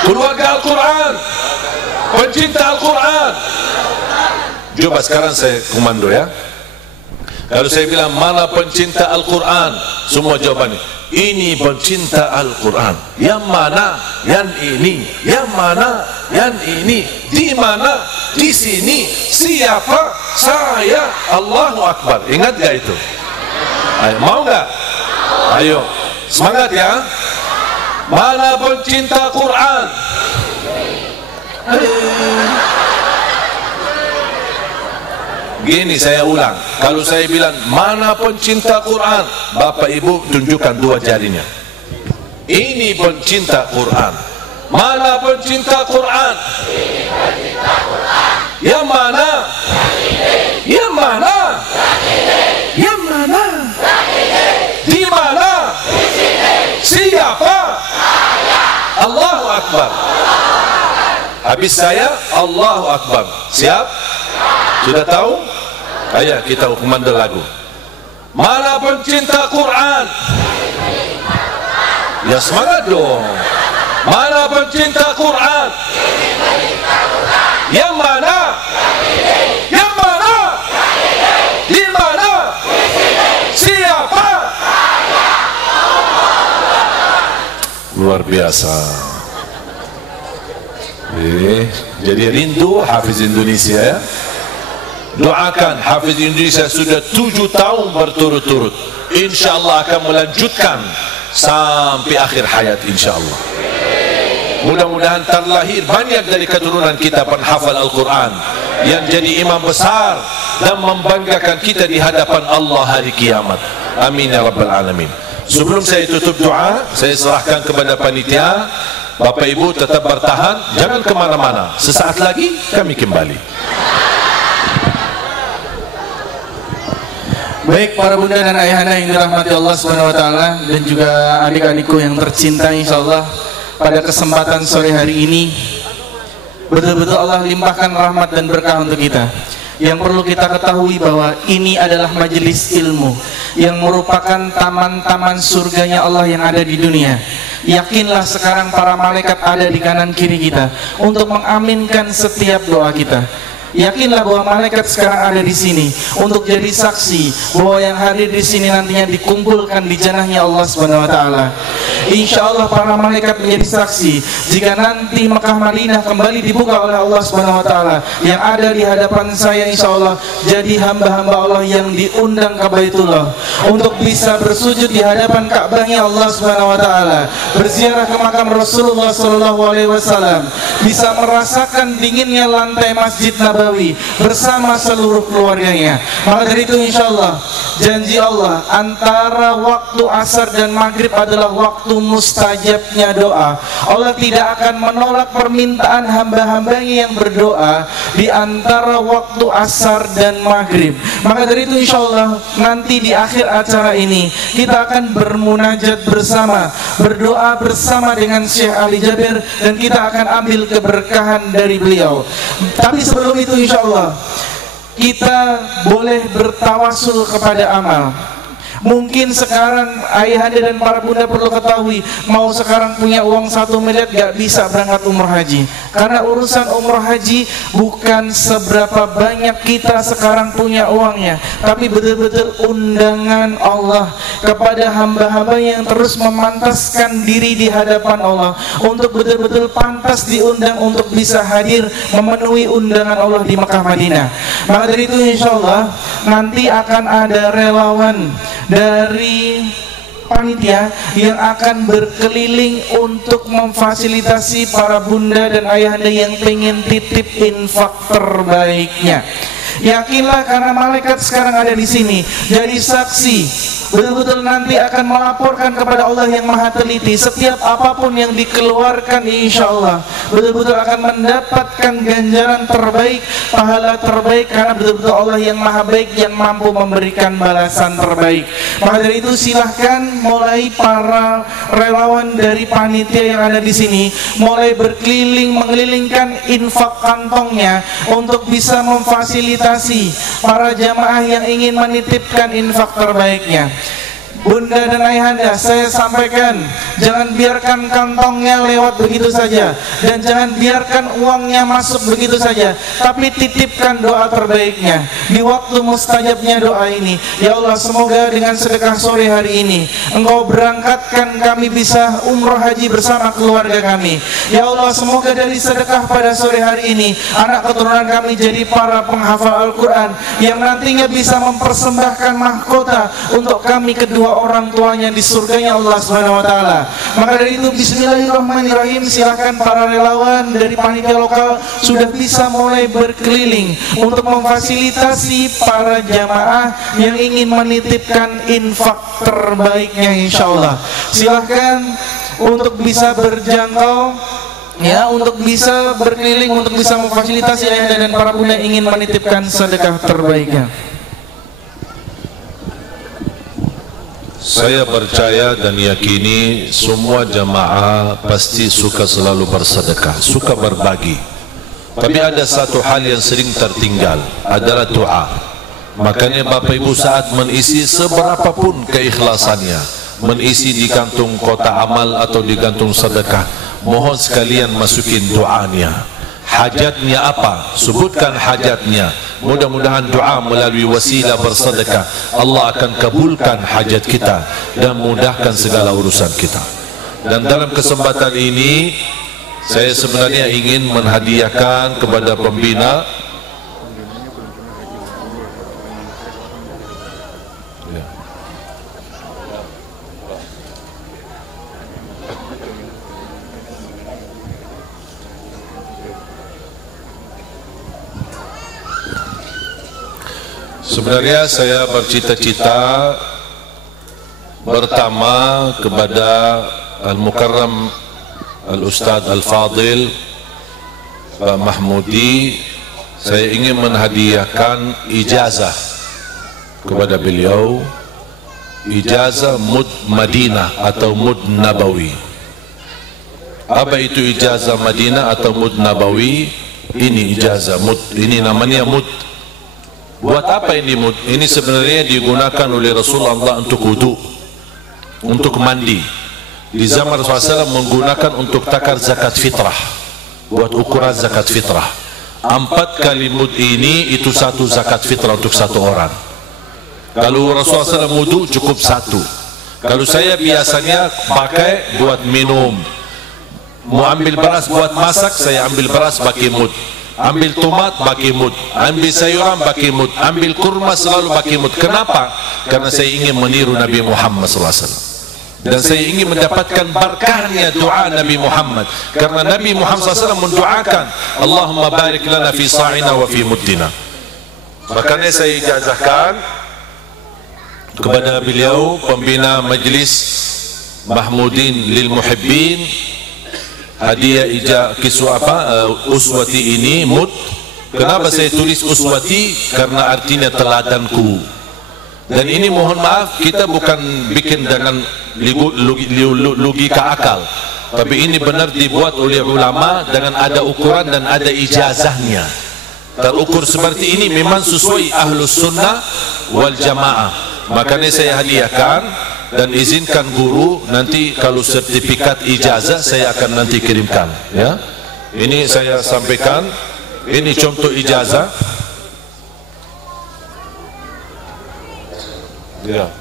keluarga Al-Quran, pencinta Al-Quran. Coba sekarang saya komando ya. Kalau saya bilang mana pencinta Al-Quran, semua jawabannya ini pencinta Al-Quran. Yang mana? Yang ini. Yang mana? Yang ini. Di mana? Di sini. Siapa? Saya. Allahu Akbar. Ingat gak itu? Ayo, mau gak? Ayo, semangat ya. Mana pencinta Quran? Gini saya ulang, kalau saya bilang mana pencinta Quran, Bapak Ibu tunjukkan dua jarinya. Ini pencinta Quran. Mana pencinta Quran? Yang mana? Yang mana? Yang mana? Di mana? Siapa? Allahu Akbar. Habis saya Allahu Akbar. Siap? Sudah tahu? Ayo kita komando lagu. Mana pencinta Quran? Ya semangat dong. Mana pencinta Quran? Yang mana? Yang mana? Di mana? Siapa? Luar biasa. Jadi rindu Hafiz Indonesia ya. Doakan Hafiz Indonesia sudah 7 tahun berturut-turut, InsyaAllah akan melanjutkan sampai akhir hayat insyaAllah. Mudah-mudahan terlahir banyak dari keturunan kita penghafal Al-Quran yang jadi imam besar dan membanggakan kita di hadapan Allah hari kiamat. Amin ya Rabbal Alamin. Sebelum saya tutup doa, saya serahkan kepada panitia. Bapak Ibu tetap bertahan, jangan kemana-mana. Sesaat lagi kami kembali. Baik para bunda dan ayahanda yang dirahmati Allah Subhanahu wa taala dan juga adik-adikku yang tercinta, insyaallah pada kesempatan sore hari ini betul-betul Allah limpahkan rahmat dan berkah untuk kita. Yang perlu kita ketahui bahwa ini adalah majelis ilmu yang merupakan taman-taman surganya Allah yang ada di dunia. Yakinlah sekarang para malaikat ada di kanan kiri kita untuk mengaminkan setiap doa kita. Yakinlah bahwa malaikat sekarang ada di sini untuk jadi saksi bahwa yang hadir di sini nantinya dikumpulkan di janahnya Allah Subhanahu wa taala. Insyaallah para malaikat menjadi saksi jika nanti Mekah Madinah kembali dibuka oleh Allah Subhanahu wa taala. Yang ada di hadapan saya insyaallah jadi hamba-hamba Allah yang diundang ke Baitullah untuk bisa bersujud di hadapan Ka'bahnya Allah Subhanahu wa taala, berziarah ke makam Rasulullah sallallahu alaihi wasallam, bisa merasakan dinginnya lantai Masjid Nabawi bersama seluruh keluarganya. Maka dari itu insyaallah janji Allah antara waktu asar dan maghrib adalah waktu mustajabnya doa. Allah tidak akan menolak permintaan hamba-hambanya yang berdoa di antara waktu asar dan maghrib. Maka dari itu insyaallah nanti di akhir acara ini kita akan bermunajat bersama, berdoa bersama dengan Syekh Ali Jabir dan kita akan ambil keberkahan dari beliau. Tapi sebelum itu insyaallah kita boleh bertawasul kepada amal. Mungkin sekarang ayahanda dan para bunda perlu ketahui, mau sekarang punya uang 1 miliar gak bisa berangkat umroh haji, karena urusan umroh haji bukan seberapa banyak kita sekarang punya uangnya, tapi betul-betul undangan Allah kepada hamba-hamba yang terus memantaskan diri di hadapan Allah untuk betul-betul pantas diundang untuk bisa hadir memenuhi undangan Allah di Mekah Madinah. Maka dari itu insyaallah nanti akan ada relawan dari panitia yang akan berkeliling untuk memfasilitasi para bunda dan ayahanda yang pengen titip infak terbaiknya. Yakinlah karena malaikat sekarang ada di sini jadi saksi, betul-betul nanti akan melaporkan kepada Allah yang maha teliti setiap apapun yang dikeluarkan, insyaallah betul-betul akan mendapatkan ganjaran terbaik, pahala terbaik, karena betul-betul Allah yang maha baik yang mampu memberikan balasan terbaik. Maka dari itu silahkan mulai para relawan dari panitia yang ada di sini mulai berkeliling mengelilingkan infak kantongnya untuk bisa memfasilitasi para jamaah yang ingin menitipkan infak terbaiknya. Bunda dan ayahanda, saya sampaikan, jangan biarkan kantongnya lewat begitu saja, dan jangan biarkan uangnya masuk begitu saja, tapi titipkan doa terbaiknya di waktu mustajabnya doa ini. Ya Allah, semoga dengan sedekah sore hari ini Engkau berangkatkan kami bisa umroh haji bersama keluarga kami. Ya Allah, semoga dari sedekah pada sore hari ini anak keturunan kami jadi para penghafal Al-Quran yang nantinya bisa mempersembahkan mahkota untuk kami kedua orang tuanya di surganya Allah Subhanahu wa taala. Maka dari itu bismillahirrahmanirrahim, silahkan para relawan dari panitia lokal sudah bisa mulai berkeliling untuk memfasilitasi para jamaah yang ingin menitipkan infak terbaiknya insyaallah. Silahkan untuk bisa berjangkau, ya, untuk bisa berkeliling, untuk bisa memfasilitasi ayahanda dan para bunda ingin menitipkan sedekah terbaiknya. Saya percaya dan yakini semua jamaah pasti suka selalu bersedekah, suka berbagi. Tapi ada satu hal yang sering tertinggal, adalah doa. Makanya Bapak Ibu saat mengisi seberapapun keikhlasannya, mengisi di kantung kotak amal atau di kantung sedekah, mohon sekalian masukin doanya. Hajatnya apa? Sebutkan hajatnya. Mudah-mudahan doa melalui wasilah bersedekah Allah akan kabulkan hajat kita dan mudahkan segala urusan kita. Dan dalam kesempatan ini saya sebenarnya ingin menghadiahkan kepada pembina sebenarnya saya bercita-cita pertama kepada Al-Mukarram Al-Ustadz Al-Fadil Pak Mahmudi, saya ingin menghadiahkan ijazah kepada beliau, ijazah Mud Madinah atau Mud Nabawi. Apa itu ijazah Madinah atau Mud Nabawi? Ini ijazah Mud, ini namanya Mud. Buat apa ini mud? Ini sebenarnya digunakan oleh Rasulullah untuk wudu, untuk mandi. Di zaman Rasulullah SAW menggunakan untuk takar zakat fitrah, buat ukuran zakat fitrah. 4 kali mud ini itu satu zakat fitrah untuk satu orang. Kalau Rasulullah SAW wudu cukup satu. Kalau saya biasanya pakai buat minum, mau ambil beras buat masak, saya ambil beras pakai mud. Ambil tomat pakai mud, ambil sayuran pakai mud, ambil kurma selalu pakai mud. Kenapa? Karena saya ingin meniru Nabi Muhammad SAW, dan saya ingin mendapatkan berkahnya doa Nabi Muhammad. Karena Nabi Muhammad SAW mendoakan, Allahumma barik lana fi sa'ina wa fi muddina. Makanya saya ijazahkan kepada beliau pembina Majlis Mahmudin lil Muhibbin, hadiah kiswa uswati ini mud. Kenapa saya tulis uswati? Karena artinya teladanku. Dan ini mohon maaf, kita bukan bikin dengan logika akal, tapi ini benar dibuat oleh ulama dengan ada ukuran dan ada ijazahnya. Terukur seperti ini memang sesuai ahlus sunnah wal jamaah. Makanya saya hadiahkan. Dan izinkan guru nanti kalau sertifikat ijazah saya akan nanti kirimkan, ya. Ini saya sampaikan, ini contoh ijazah, ya.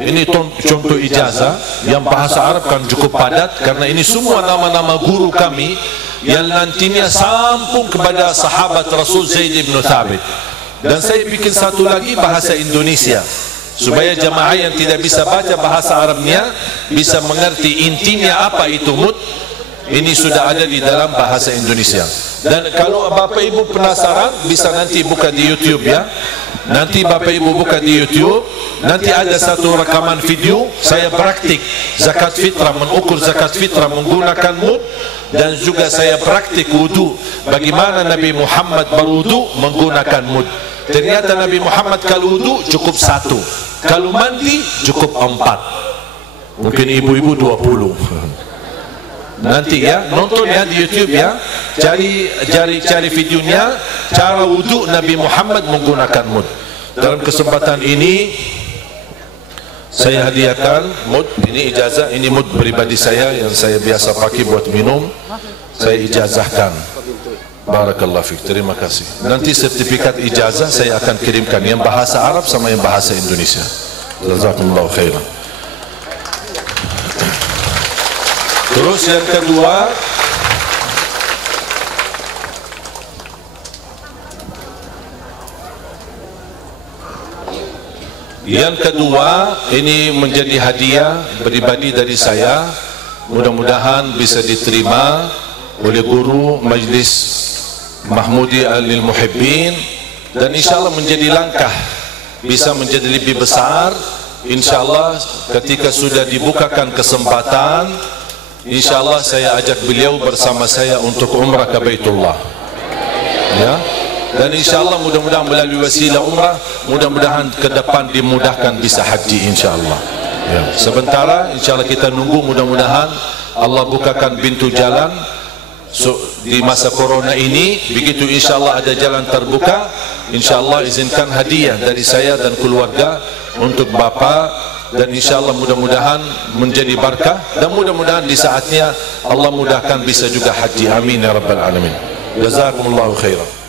Ini contoh ijazah yang bahasa Arab kan cukup padat, karena ini semua nama-nama guru kami yang nantinya sambung kepada sahabat Rasul Zaid bin Thabit. Dan saya bikin satu lagi bahasa Indonesia, supaya jamaah yang tidak bisa baca bahasa Arabnya bisa mengerti intinya apa itu mud. Ini sudah ada di dalam bahasa Indonesia. Dan kalau Bapak Ibu penasaran, bisa nanti buka di YouTube, ya. Nanti Bapak Ibu buka di YouTube, nanti ada satu rekaman video saya praktik zakat fitrah, mengukur zakat fitrah menggunakan mud. Dan juga saya praktik wudu, bagaimana Nabi Muhammad berwudu menggunakan mud. Ternyata Nabi Muhammad kalau wudu cukup 1, kalau mandi cukup 4. Mungkin ibu-ibu 20. Nanti ya, nonton ya di YouTube, ya. Cari videonya, cara wudu Nabi Muhammad menggunakan mud. Dalam kesempatan ini Saya hadiahkan mud, ini ijazah, ini mud pribadi saya yang saya biasa pakai buat minum. Saya ijazahkan. Barakallahu fiik, terima kasih. Nanti sertifikat ijazah saya akan kirimkan yang bahasa Arab sama yang bahasa Indonesia. Jazakumullahu khairan. Terus yang kedua, ini menjadi hadiah pribadi dari saya. Mudah-mudahan bisa diterima oleh guru Majlis Mahmudi Alil Muhibbin, dan insyaAllah menjadi langkah bisa menjadi lebih besar. InsyaAllah ketika sudah dibukakan kesempatan, InsyaAllah saya ajak beliau bersama saya untuk umrah ke Baitullah, ya. Dan insyaAllah mudah-mudahan melalui wasilah umrah, mudah-mudahan ke depan dimudahkan bisa haji insyaAllah, ya. Sementara insyaAllah kita nunggu, mudah-mudahan Allah bukakan pintu jalan di masa corona ini. Begitu insyaAllah ada jalan terbuka, insyaAllah izinkan hadiah dari saya dan keluarga untuk Bapak, dan insyaAllah mudah-mudahan menjadi berkah, dan mudah-mudahan di saatnya Allah mudahkan bisa juga haji. Amin ya rabbal alamin. Jazakumullahu khairan.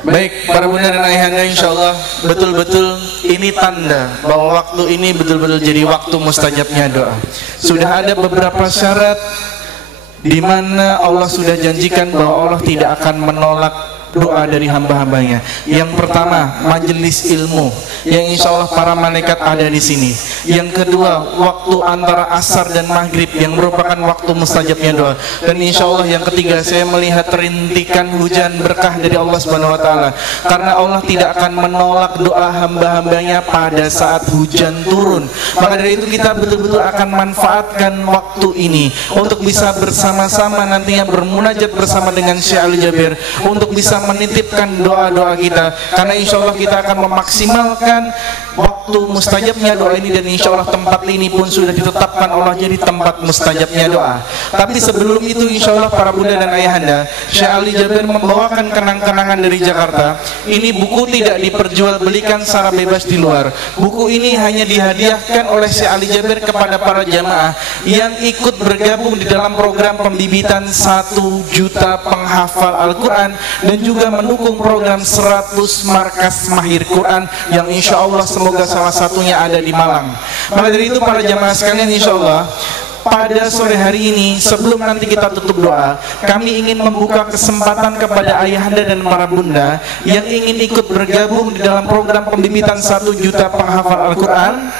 Baik, para bunda dan ayahanda, insyaallah betul-betul ini tanda bahwa waktu ini betul-betul jadi waktu mustajabnya doa. Sudah ada beberapa syarat di mana Allah sudah janjikan bahwa Allah tidak akan menolak doa dari hamba-hambanya. Yang pertama, majelis ilmu yang insya Allah para malaikat ada di sini. Yang kedua, waktu antara asar dan maghrib yang merupakan waktu mustajabnya doa. Dan insya Allah yang ketiga, saya melihat rintikan hujan berkah dari Allah Subhanahu Wa Taala. Karena Allah tidak akan menolak doa hamba-hambanya pada saat hujan turun. Maka dari itu kita betul-betul akan manfaatkan waktu ini untuk bisa bersama-sama nantinya bermunajat bersama dengan Syekh Ali Jabir, untuk bisa menitipkan doa-doa kita, karena insya Allah kita akan memaksimalkan waktu mustajabnya doa ini, dan insya Allah tempat ini pun sudah ditetapkan Allah jadi tempat mustajabnya doa. Tapi sebelum itu insya Allah para bunda dan ayahanda, Syekh Ali Jabir membawakan kenang-kenangan dari Jakarta. Ini buku tidak diperjualbelikan secara bebas di luar. Buku ini hanya dihadiahkan oleh Syekh Ali Jabir kepada para jamaah yang ikut bergabung di dalam program pembibitan 1 juta penghafal Al-Quran, dan juga mendukung program 100 markas mahir Quran yang insya Allah semoga salah satunya ada di Malang. Maka dari itu para jamaah sekalian, insya Allah pada sore hari ini sebelum nanti kita tutup doa, kami ingin membuka kesempatan kepada ayahanda dan para bunda yang ingin ikut bergabung di dalam program pembibitan 1 juta penghafal Al-Quran.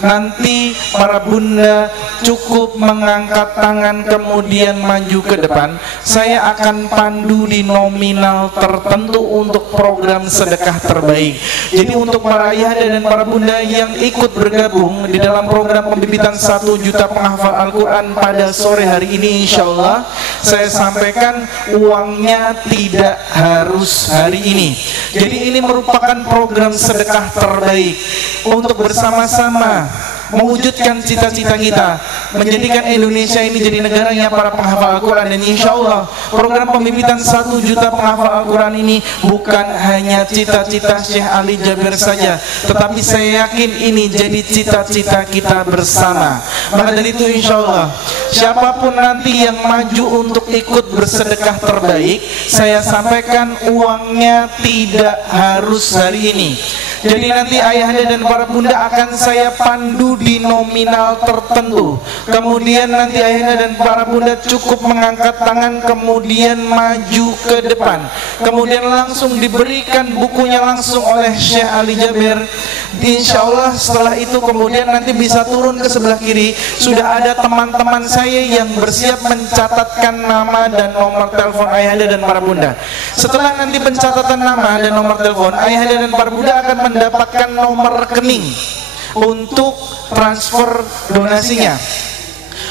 Nanti para bunda cukup mengangkat tangan kemudian maju ke depan. Saya akan pandu di nominal tertentu untuk program sedekah terbaik. Jadi untuk para ayahanda dan para bunda yang ikut bergabung di dalam program pembibitan 1 juta penghafal Al-Quran pada sore hari ini, insya Allah saya sampaikan uangnya tidak harus hari ini. Jadi ini merupakan program sedekah terbaik untuk bersama-sama mewujudkan cita-cita kita, menjadikan Indonesia ini jadi negaranya para penghafal Al-Quran. Dan insya Allah program pembibitan 1 juta penghafal Al-Quran ini bukan hanya cita-cita Syekh Ali Jabir saja, tetapi saya yakin ini jadi cita-cita kita bersama. Maka dari itu insya Allah siapapun nanti yang maju untuk ikut bersedekah terbaik, saya sampaikan uangnya tidak harus hari ini. Jadi nanti ayahanda dan para bunda akan saya pandu di nominal tertentu. Kemudian nanti ayahanda dan para bunda cukup mengangkat tangan kemudian maju ke depan. Kemudian langsung diberikan bukunya langsung oleh Syekh Ali Jabir. Insya Allah setelah itu kemudian nanti bisa turun ke sebelah kiri. Sudah ada teman-teman saya yang bersiap mencatatkan nama dan nomor telepon ayahanda dan para bunda. Setelah nanti pencatatan nama dan nomor telepon, ayahanda dan para bunda akan mendapatkan nomor rekening untuk transfer donasinya.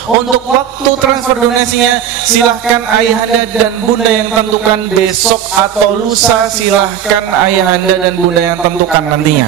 Untuk waktu transfer donasinya silahkan ayahanda dan bunda yang tentukan, besok atau lusa silahkan ayahanda dan bunda yang tentukan nantinya.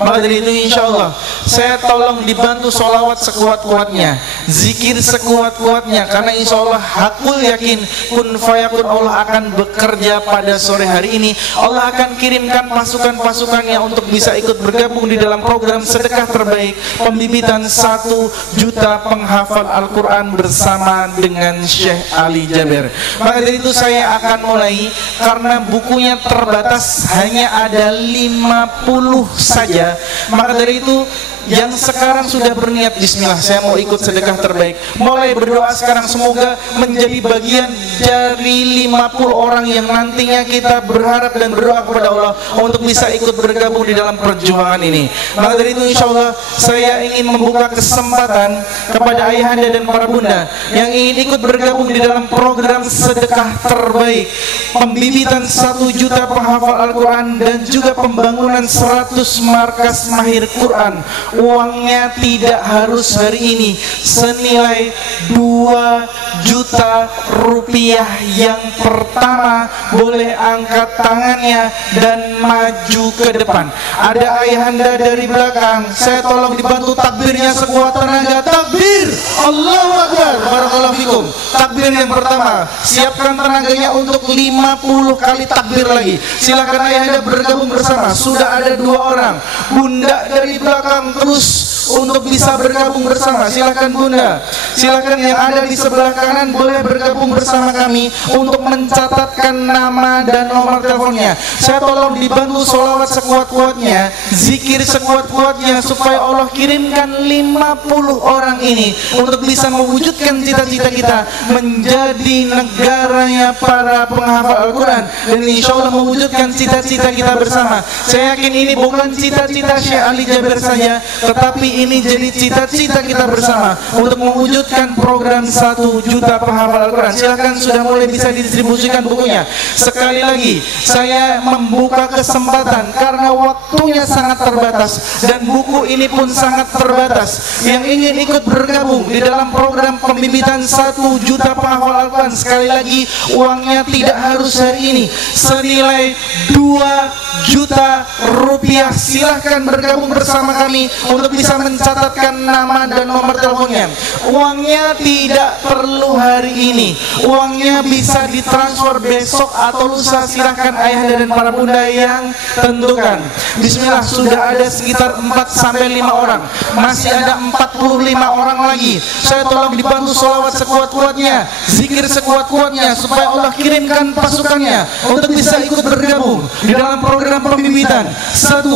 Maka dari itu insya Allah saya tolong dibantu sholawat sekuat-kuatnya, zikir sekuat-kuatnya, karena insya Allah hakul yakin kun fayakun, Allah akan bekerja pada sore hari ini. Allah akan kirimkan pasukan-pasukannya untuk bisa ikut bergabung di dalam program sedekah terbaik pembibitan 1 juta penghafal Al-Quran bersama dengan Syekh Ali Jaber. Maka dari itu saya akan mulai, karena bukunya terbatas, hanya ada 50 saja. Maka dari itu yang sekarang sudah berniat bismillah saya mau ikut sedekah terbaik, mulai berdoa sekarang semoga menjadi bagian dari 50 orang yang nantinya kita berharap dan berdoa kepada Allah untuk bisa ikut bergabung di dalam perjuangan ini. Maka dari itu insya Allah saya ingin membuka kesempatan kepada ayahanda dan para bunda yang ingin ikut bergabung di dalam program sedekah terbaik pembibitan 1 juta penghafal Al-Quran dan juga pembangunan 100 markas mahir Quran. Uangnya tidak harus hari ini, senilai 2 juta rupiah. Yang pertama boleh angkat tangannya dan maju ke depan. Ada ayahanda dari belakang, saya tolong dibantu takbirnya sekuat tenaga. Takbir, Allahu Akbar, barakallahu fikum. Takbir yang pertama, siapkan tenaganya untuk 50 kali takbir lagi. Silakan ayahanda bergabung bersama. Sudah ada 2 orang, bunda dari belakang terus untuk bisa bergabung bersama. Silakan bunda, silakan yang ada di sebelah kanan boleh bergabung bersama kami untuk mencatatkan nama dan nomor teleponnya. Saya tolong dibantu sholawat sekuat-kuatnya, zikir sekuat-kuatnya, supaya Allah kirimkan 50 orang ini untuk bisa mewujudkan cita-cita kita menjadi negaranya para penghafal Al-Quran, dan insya Allah mewujudkan cita-cita kita bersama. Saya yakin ini bukan cita-cita Syekh Ali Jaber saja, tetapi ini jadi cita-cita kita bersama untuk mewujudkan program 1 juta penghafal Al-Quran. Silahkan sudah mulai bisa didistribusikan bukunya. Sekali lagi saya membuka kesempatan karena waktunya sangat terbatas dan buku ini pun sangat terbatas. Yang ingin ikut bergabung di dalam program pembibitan 1 juta penghafal Al-Quran, sekali lagi uangnya tidak harus hari ini, senilai 2 juta rupiah. Silahkan bergabung bersama kami untuk bisa mencatatkan nama dan nomor teleponnya. Uangnya tidak perlu hari ini, uangnya bisa ditransfer besok atau lusa. Silahkan ayahanda dan para bunda yang tentukan. Bismillah, sudah ada sekitar 4-5 orang, masih ada 45 orang lagi. Saya tolong dibantu sholawat sekuat-kuatnya, zikir sekuat-kuatnya, supaya Allah kirimkan pasukannya untuk bisa ikut bergabung di dalam program pembibitan 1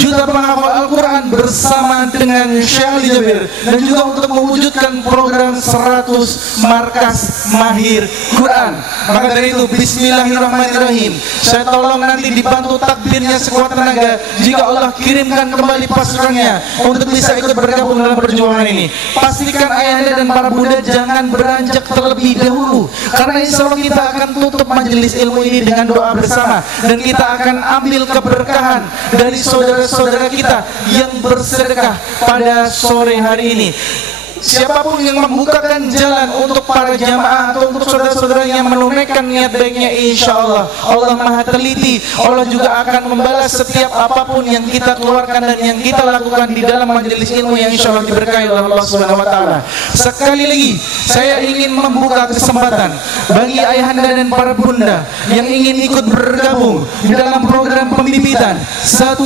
juta penghafal Al-Quran bersama dengan Syekh Ali Jaber, dan juga untuk mewujudkan program 100 markas mahir Quran. Maka dari itu bismillahirrahmanirrahim, saya tolong nanti dibantu takbirnya sekuat tenaga jika Allah kirimkan kembali pasukannya untuk bisa ikut bergabung dalam perjuangan ini. Pastikan ayahanda dan para bunda jangan beranjak terlebih dahulu, karena insya Allah kita akan tutup majelis ilmu ini dengan doa bersama, dan kita akan ambil keberkahan dari saudara-saudara kita yang bersedekah pada sore hari ini. Siapapun yang membukakan jalan untuk para jamaah atau untuk saudara-saudara yang menunaikan niat baiknya, insya Allah Allah maha teliti. Allah juga akan membalas setiap apapun yang kita keluarkan dan yang kita lakukan di dalam majelis ilmu yang insya Allah diberkahi oleh Allah Subhanahu wa Ta'ala. Sekali lagi saya ingin membuka kesempatan bagi ayahanda dan para bunda yang ingin ikut bergabung di dalam program pembibitan 1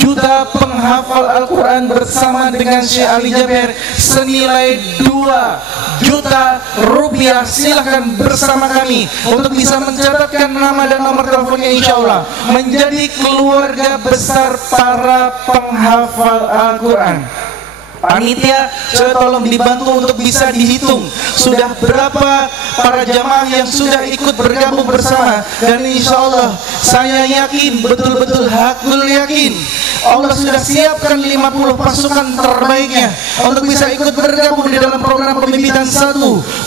juta penghafal Al-Quran bersama dengan Syekh Ali Jaber senilai 2 juta rupiah. Silahkan bersama kami untuk bisa mencatatkan nama dan nomor teleponnya, insya Allah menjadi keluarga besar para penghafal Al-Quran. Panitia, saya tolong dibantu untuk bisa dihitung sudah berapa para jamaah yang sudah ikut bergabung bersama, dan insya Allah saya yakin, betul-betul hakul yakin, Allah sudah siapkan 50 pasukan terbaiknya untuk bisa ikut bergabung di dalam program pembibitan 1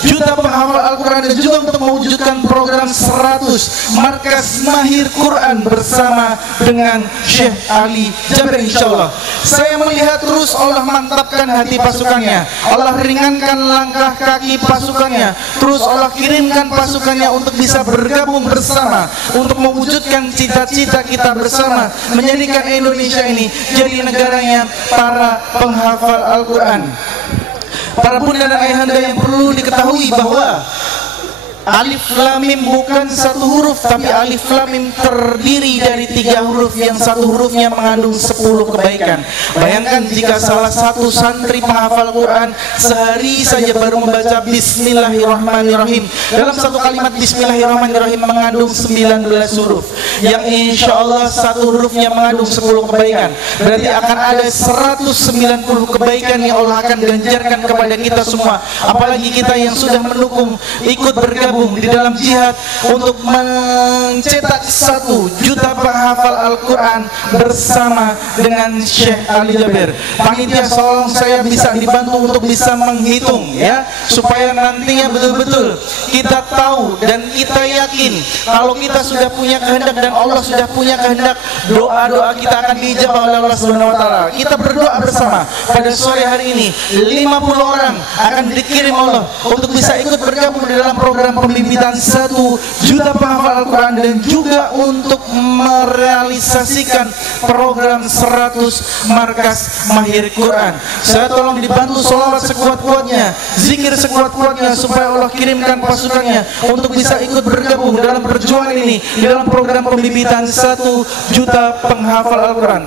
juta penghafal Al-Quran, dan juga untuk mewujudkan program 100 markas mahir Quran bersama dengan Syekh Ali Jaber. Insya Allah saya melihat terus Allah mantap lembabkan hati pasukannya, Allah ringankan langkah kaki pasukannya, terus Allah kirimkan pasukannya untuk bisa bergabung bersama, untuk mewujudkan cita-cita kita bersama, menjadikan Indonesia ini jadi negaranya para penghafal Al-Quran. Para bunda dan ayahanda yang perlu diketahui bahwa Alif Lam Mim bukan satu huruf, tapi Alif Lam Mim terdiri dari 3 huruf yang satu hurufnya mengandung 10 kebaikan. Bayangkan jika salah satu santri penghafal Quran sehari saja baru membaca Bismillahirrahmanirrahim. Dalam satu kalimat Bismillahirrahmanirrahim mengandung 19 huruf, yang insya Allah satu hurufnya mengandung 10 kebaikan. Berarti akan ada 190 kebaikan yang Allah akan ganjarkan kepada kita semua. Apalagi kita yang sudah mendukung, ikut bergabung di dalam jihad untuk mencetak 1 juta penghafal Al-Quran bersama dengan Syekh Ali Jabir. Panitia, tolong saya bisa dibantu untuk bisa menghitung ya, supaya nantinya betul-betul kita tahu dan kita yakin kalau kita sudah punya kehendak dan Allah sudah punya kehendak, doa-doa kita akan diijabah oleh Allah Subhanahu wa taala. Kita berdoa bersama pada sore hari ini. 50 orang akan dikirim Allah untuk bisa ikut bergabung di dalam program pembibitan 1 juta penghafal Al-Quran, dan juga untuk merealisasikan program 100 markas mahir Quran. Saya tolong dibantu sholawat sekuat-kuatnya, zikir sekuat-kuatnya, supaya Allah kirimkan pasukannya untuk bisa ikut bergabung dalam perjuangan ini, dalam program pembibitan 1 juta penghafal Al-Quran.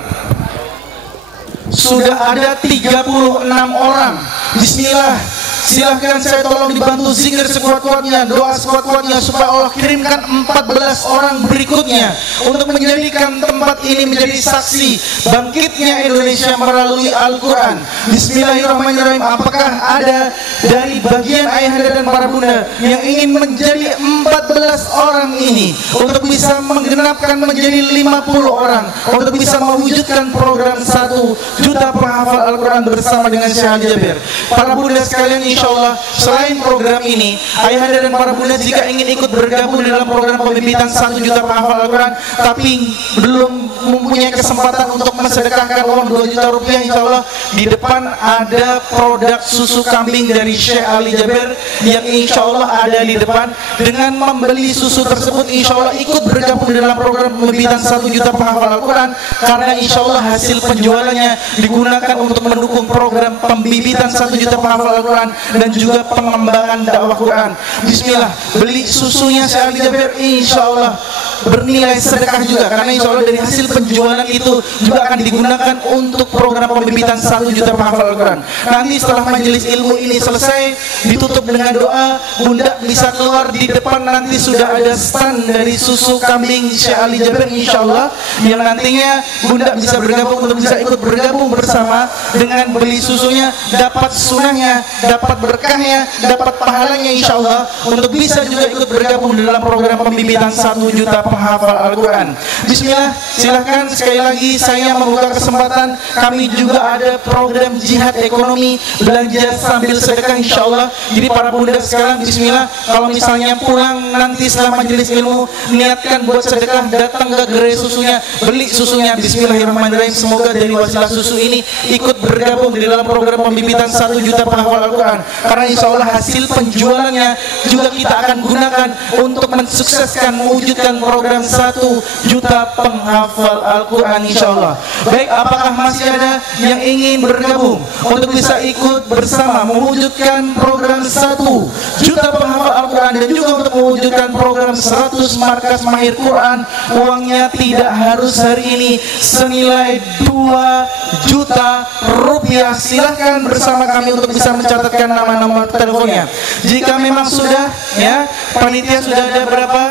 Sudah ada 36 orang. Bismillah, silahkan saya tolong dibantu zikir sekuat-kuatnya, doa sekuat-kuatnya, supaya Allah kirimkan 14 orang berikutnya untuk menjadikan tempat ini menjadi saksi bangkitnya Indonesia melalui Al-Quran. Bismillahirrahmanirrahim. Apakah ada dari bagian ayahanda dan para bunda yang ingin menjadi 14 orang ini untuk bisa menggenapkan menjadi 50 orang untuk bisa mewujudkan program 1 juta penghafal Al-Quran bersama dengan Syekh Ali Jabir? Para bunda sekalian, insya Allah selain program ini, ayahanda dan para bunda jika ingin ikut bergabung di dalam program pembibitan 1 juta penghafal Al-Quran tapi belum mempunyai kesempatan untuk mensedekahkan uang 2 juta rupiah, insya Allah di depan ada produk susu kambing dari Syekh Ali Jabir yang insya Allah ada di depan. Dengan membeli susu tersebut, insya Allah ikut bergabung di dalam program pembibitan 1 juta penghafal Al-Quran, karena insya Allah hasil penjualannya digunakan untuk mendukung program pembibitan 1 juta penghafal Al-Quran dan juga pengembangan dakwah Quran. Bismillah, beli susunya Syekh Ali Jabir insya Allah bernilai sedekah juga, karena insya Allah dari hasil penjualan itu juga akan digunakan untuk program pembibitan 1 juta penghafal Al-Quran. Nanti setelah majelis ilmu ini selesai, ditutup dengan doa, bunda bisa keluar di depan, nanti sudah ada stand dari susu kambing Syekh Ali Jabir insya Allah, yang nantinya bunda bisa bergabung untuk bisa ikut bergabung bersama dengan beli susunya, dapat sunahnya, dapat berkahnya, dapat pahalanya insya Allah, untuk bisa juga ikut bergabung dalam program pembibitan 1 juta penghafal Al-Quran. Bismillah, silahkan sekali lagi saya membuka kesempatan. Kami juga ada program jihad ekonomi, belanja sambil sedekah insya Allah. Jadi para bunda sekalian, bismillah, kalau misalnya pulang nanti setelah majelis ilmu, niatkan buat sedekah, datang ke gerai susunya, beli susunya. Bismillahirrahmanirrahim. Semoga dari wasilah susu ini ikut bergabung di dalam program pembibitan 1 juta penghafal Al-Quran, karena insya Allah hasil penjualannya juga kita akan gunakan untuk mensukseskan mewujudkan program 1 juta penghafal Al-Quran insya Allah. Baik, apakah masih ada yang ingin bergabung untuk bisa ikut bersama mewujudkan program 1 juta penghafal Al-Quran dan juga untuk mewujudkan program 100 markas mahir Quran? Uangnya tidak harus hari ini, senilai 2 juta rupiah. Silahkan bersama kami untuk bisa mencatatkan nama-nama teleponnya. Jika memang sudah ya, panitia sudah ada berapa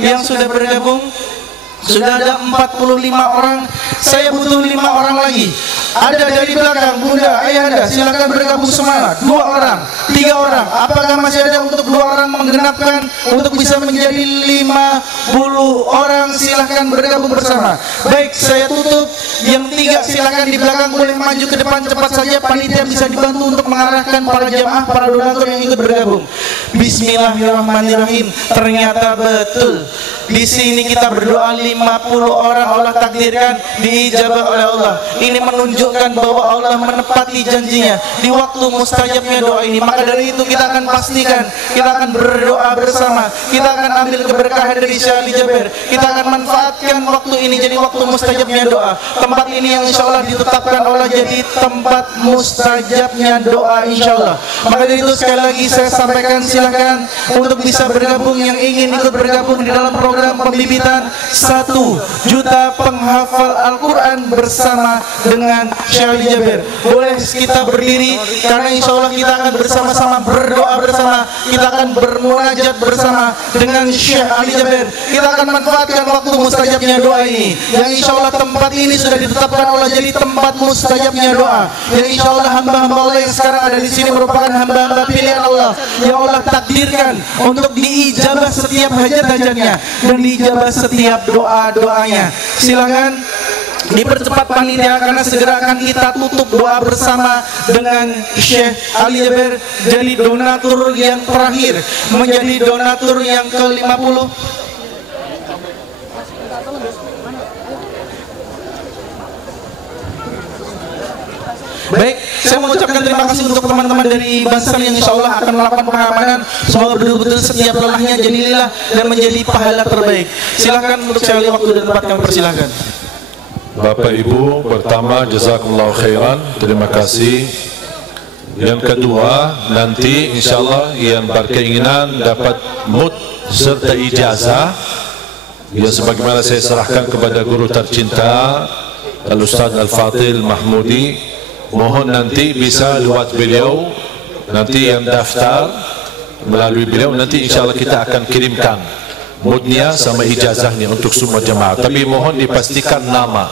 yang sudah bergabung? Sudah ada 45 orang. Saya butuh 5 orang lagi. Ada dari belakang, bunda, ayahanda, silakan bergabung semua. 2 orang, 3 orang. Apakah masih ada untuk 2 orang menggenapkan untuk bisa menjadi 50 orang? Silahkan bergabung bersama. Baik, saya tutup. Yang 3 silakan di belakang boleh maju ke depan cepat saja. Panitia bisa dibantu untuk mengarahkan para jamaah, para donatur yang ikut bergabung. Bismillahirrahmanirrahim. Ternyata betul di sini kita berdoa 50 orang Allah takdirkan diijabah oleh Allah. Ini menunjukkan menunjukkan bahwa Allah menepati janjinya di waktu mustajabnya doa ini. Maka dari itu kita akan pastikan, kita akan berdoa bersama, kita akan ambil keberkahan dari Syekh Ali Jaber, kita akan manfaatkan waktu ini jadi waktu mustajabnya doa. Tempat ini yang insya Allah ditetapkan Allah jadi tempat mustajabnya doa insya Allah. Maka dari itu sekali lagi saya sampaikan, silakan untuk bisa bergabung yang ingin ikut bergabung di dalam program pembibitan 1 juta penghafal Al-Quran bersama dengan Syekh Ali Jaber. Boleh kita berdiri karena insya Allah kita akan bersama-sama berdoa bersama, kita akan bermunajat bersama dengan Syekh Ali Jaber. Kita akan manfaatkan waktu mustajabnya doa ini, yang insya Allah tempat ini sudah ditetapkan Allah jadi tempat mustajabnya doa, yang insya Allah hamba-hamba Allah yang sekarang ada di sini merupakan hamba-hamba pilihan Allah yang Allah takdirkan untuk diijabah setiap hajat-hajatnya dan diijabah setiap doa-doanya. Silakan dipercepat panitia karena segera akan kita tutup doa bersama dengan Syekh Ali Jaber jadi donatur yang terakhir, menjadi donatur yang ke-50. Baik, saya mengucapkan terima kasih untuk teman-teman dari Bansal yang insya Allah akan melakukan pengamanan. Semoga betul-betul setiap lelahnya jadi lillah dan menjadi pahala terbaik. Silakan untuk sekali waktu dan tempat kami persilahkan. Bapak Ibu, pertama jazakumullah khairan, terima kasih. Yang kedua, nanti insyaAllah yang berkeinginan dapat mut serta ijazah, ya sebagaimana saya serahkan kepada guru tercinta Al-Ustaz Al-Fadil Mahmudi. Mohon nanti bisa lewat beliau, nanti yang daftar melalui beliau, nanti insyaAllah kita akan kirimkan mudnya sama ijazahnya untuk semua jemaah. Tapi mohon dipastikan nama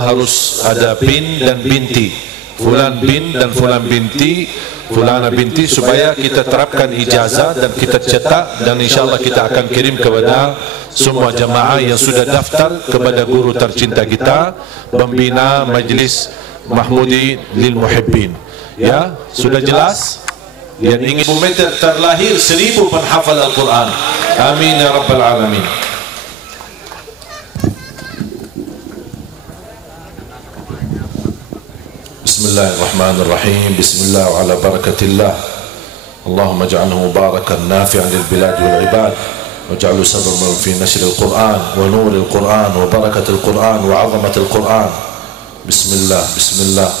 harus ada bin dan binti, fulan bin dan fulan binti, fulana binti, supaya kita terapkan ijazah dan kita cetak, dan insyaAllah kita akan kirim kepada semua jemaah yang sudah daftar kepada guru tercinta kita, pembina Majlis Mahmudi lil Muhibbin. Ya, sudah jelas? Yang ingin meter terlahir 1000 penghafal Al-Quran. Amin ya Rabbal Alamin. Bismillahirrahmanirrahim. Bismillah wa ala barakatillah. Allahumma ja'alhu mubarakan nafi'an lil bilad wal ibad, waj'alhu sababan fi nashr al-Quran wa nur al-Quran wa barakat al-Quran wa 'azamat al-Quran. Bismillah, bismillah.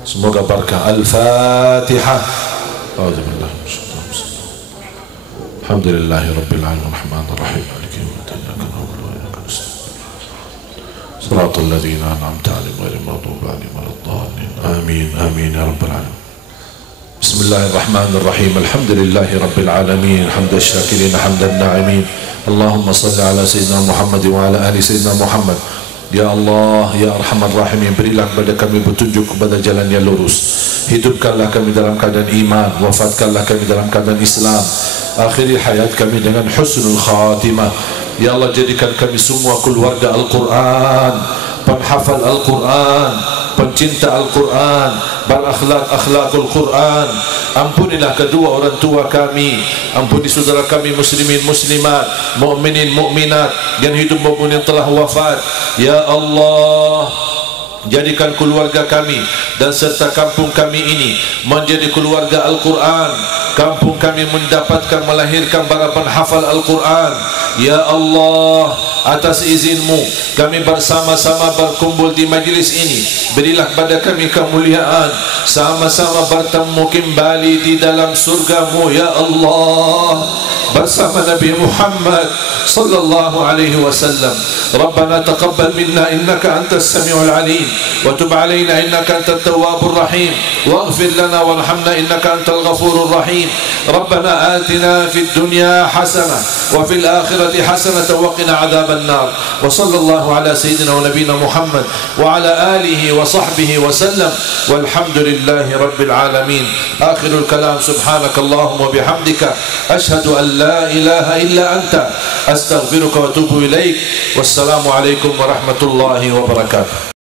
Semoga berkah. Al-Fatihah. Auzubillah minasyaitonir rajim. Alhamdulillahi rabbil alamin arrahmanir rahim maliki yawmiddin iyyaka na'budu wa iyyaka nasta'in shiratal ladzina an'amta 'alaihim ghairil maghdubi 'alaihim waladdallin. Amin amin ya rabbal alamin. Bismillahirrahmanirrahim. Alhamdulillahi rabbil alamin hamdan syakirin hamdan na'imin. Allahumma salli ala sayyidina Muhammad wa ala ali sayyidina Muhammad. Ya Allah, ya Arhamar Rahimin, berilah kepada kami petunjuk kepada jalan yang lurus. Hidupkanlah kami dalam keadaan iman, wafatkanlah kami dalam keadaan Islam. Akhiri hayat kami dengan husnul khatimah. Ya Allah, jadikan kami semua keluarga Al-Quran, penghafal Al-Quran, pencinta Al-Quran, berakhlak-akhlakul Quran. Ampunilah kedua orang tua kami, ampuni saudara kami muslimin muslimat, mukminin mukminat yang hidup maupun yang telah wafat. Ya Allah, jadikan keluarga kami dan serta kampung kami ini menjadi keluarga Al-Quran. Kampung kami mendapatkan melahirkan para penghafal Al-Quran. Ya Allah, atas izinmu kami bersama-sama berkumpul di majlis ini. Berilah kepada kami kemuliaan, sama-sama bertemu kembali di dalam surgamu ya Allah, bersama Nabi Muhammad sallallahu alaihi wasallam. Rabbana taqabbal minna innaka antas samiul alim wa tub alaina innaka antat tawwabur rahim waghfir lana warhamna innaka antal ghafurur rahim. Rabbana atina fid dunya hasanah wa fil akhirati hasanah wa qina adzaban nar. Wa sallallahu ala sayyidina wa nabiyina Muhammad wa ala alihi wa sahbihi wa sallam walhamdulillahi rabbil alamin. Akhirul kalam, subhanakallahumma bihamdika ashhadu an la ilaha illa anta astaghfiruka wa atubu ilaik. Wassalamu alaikum warahmatullahi wabarakatuh.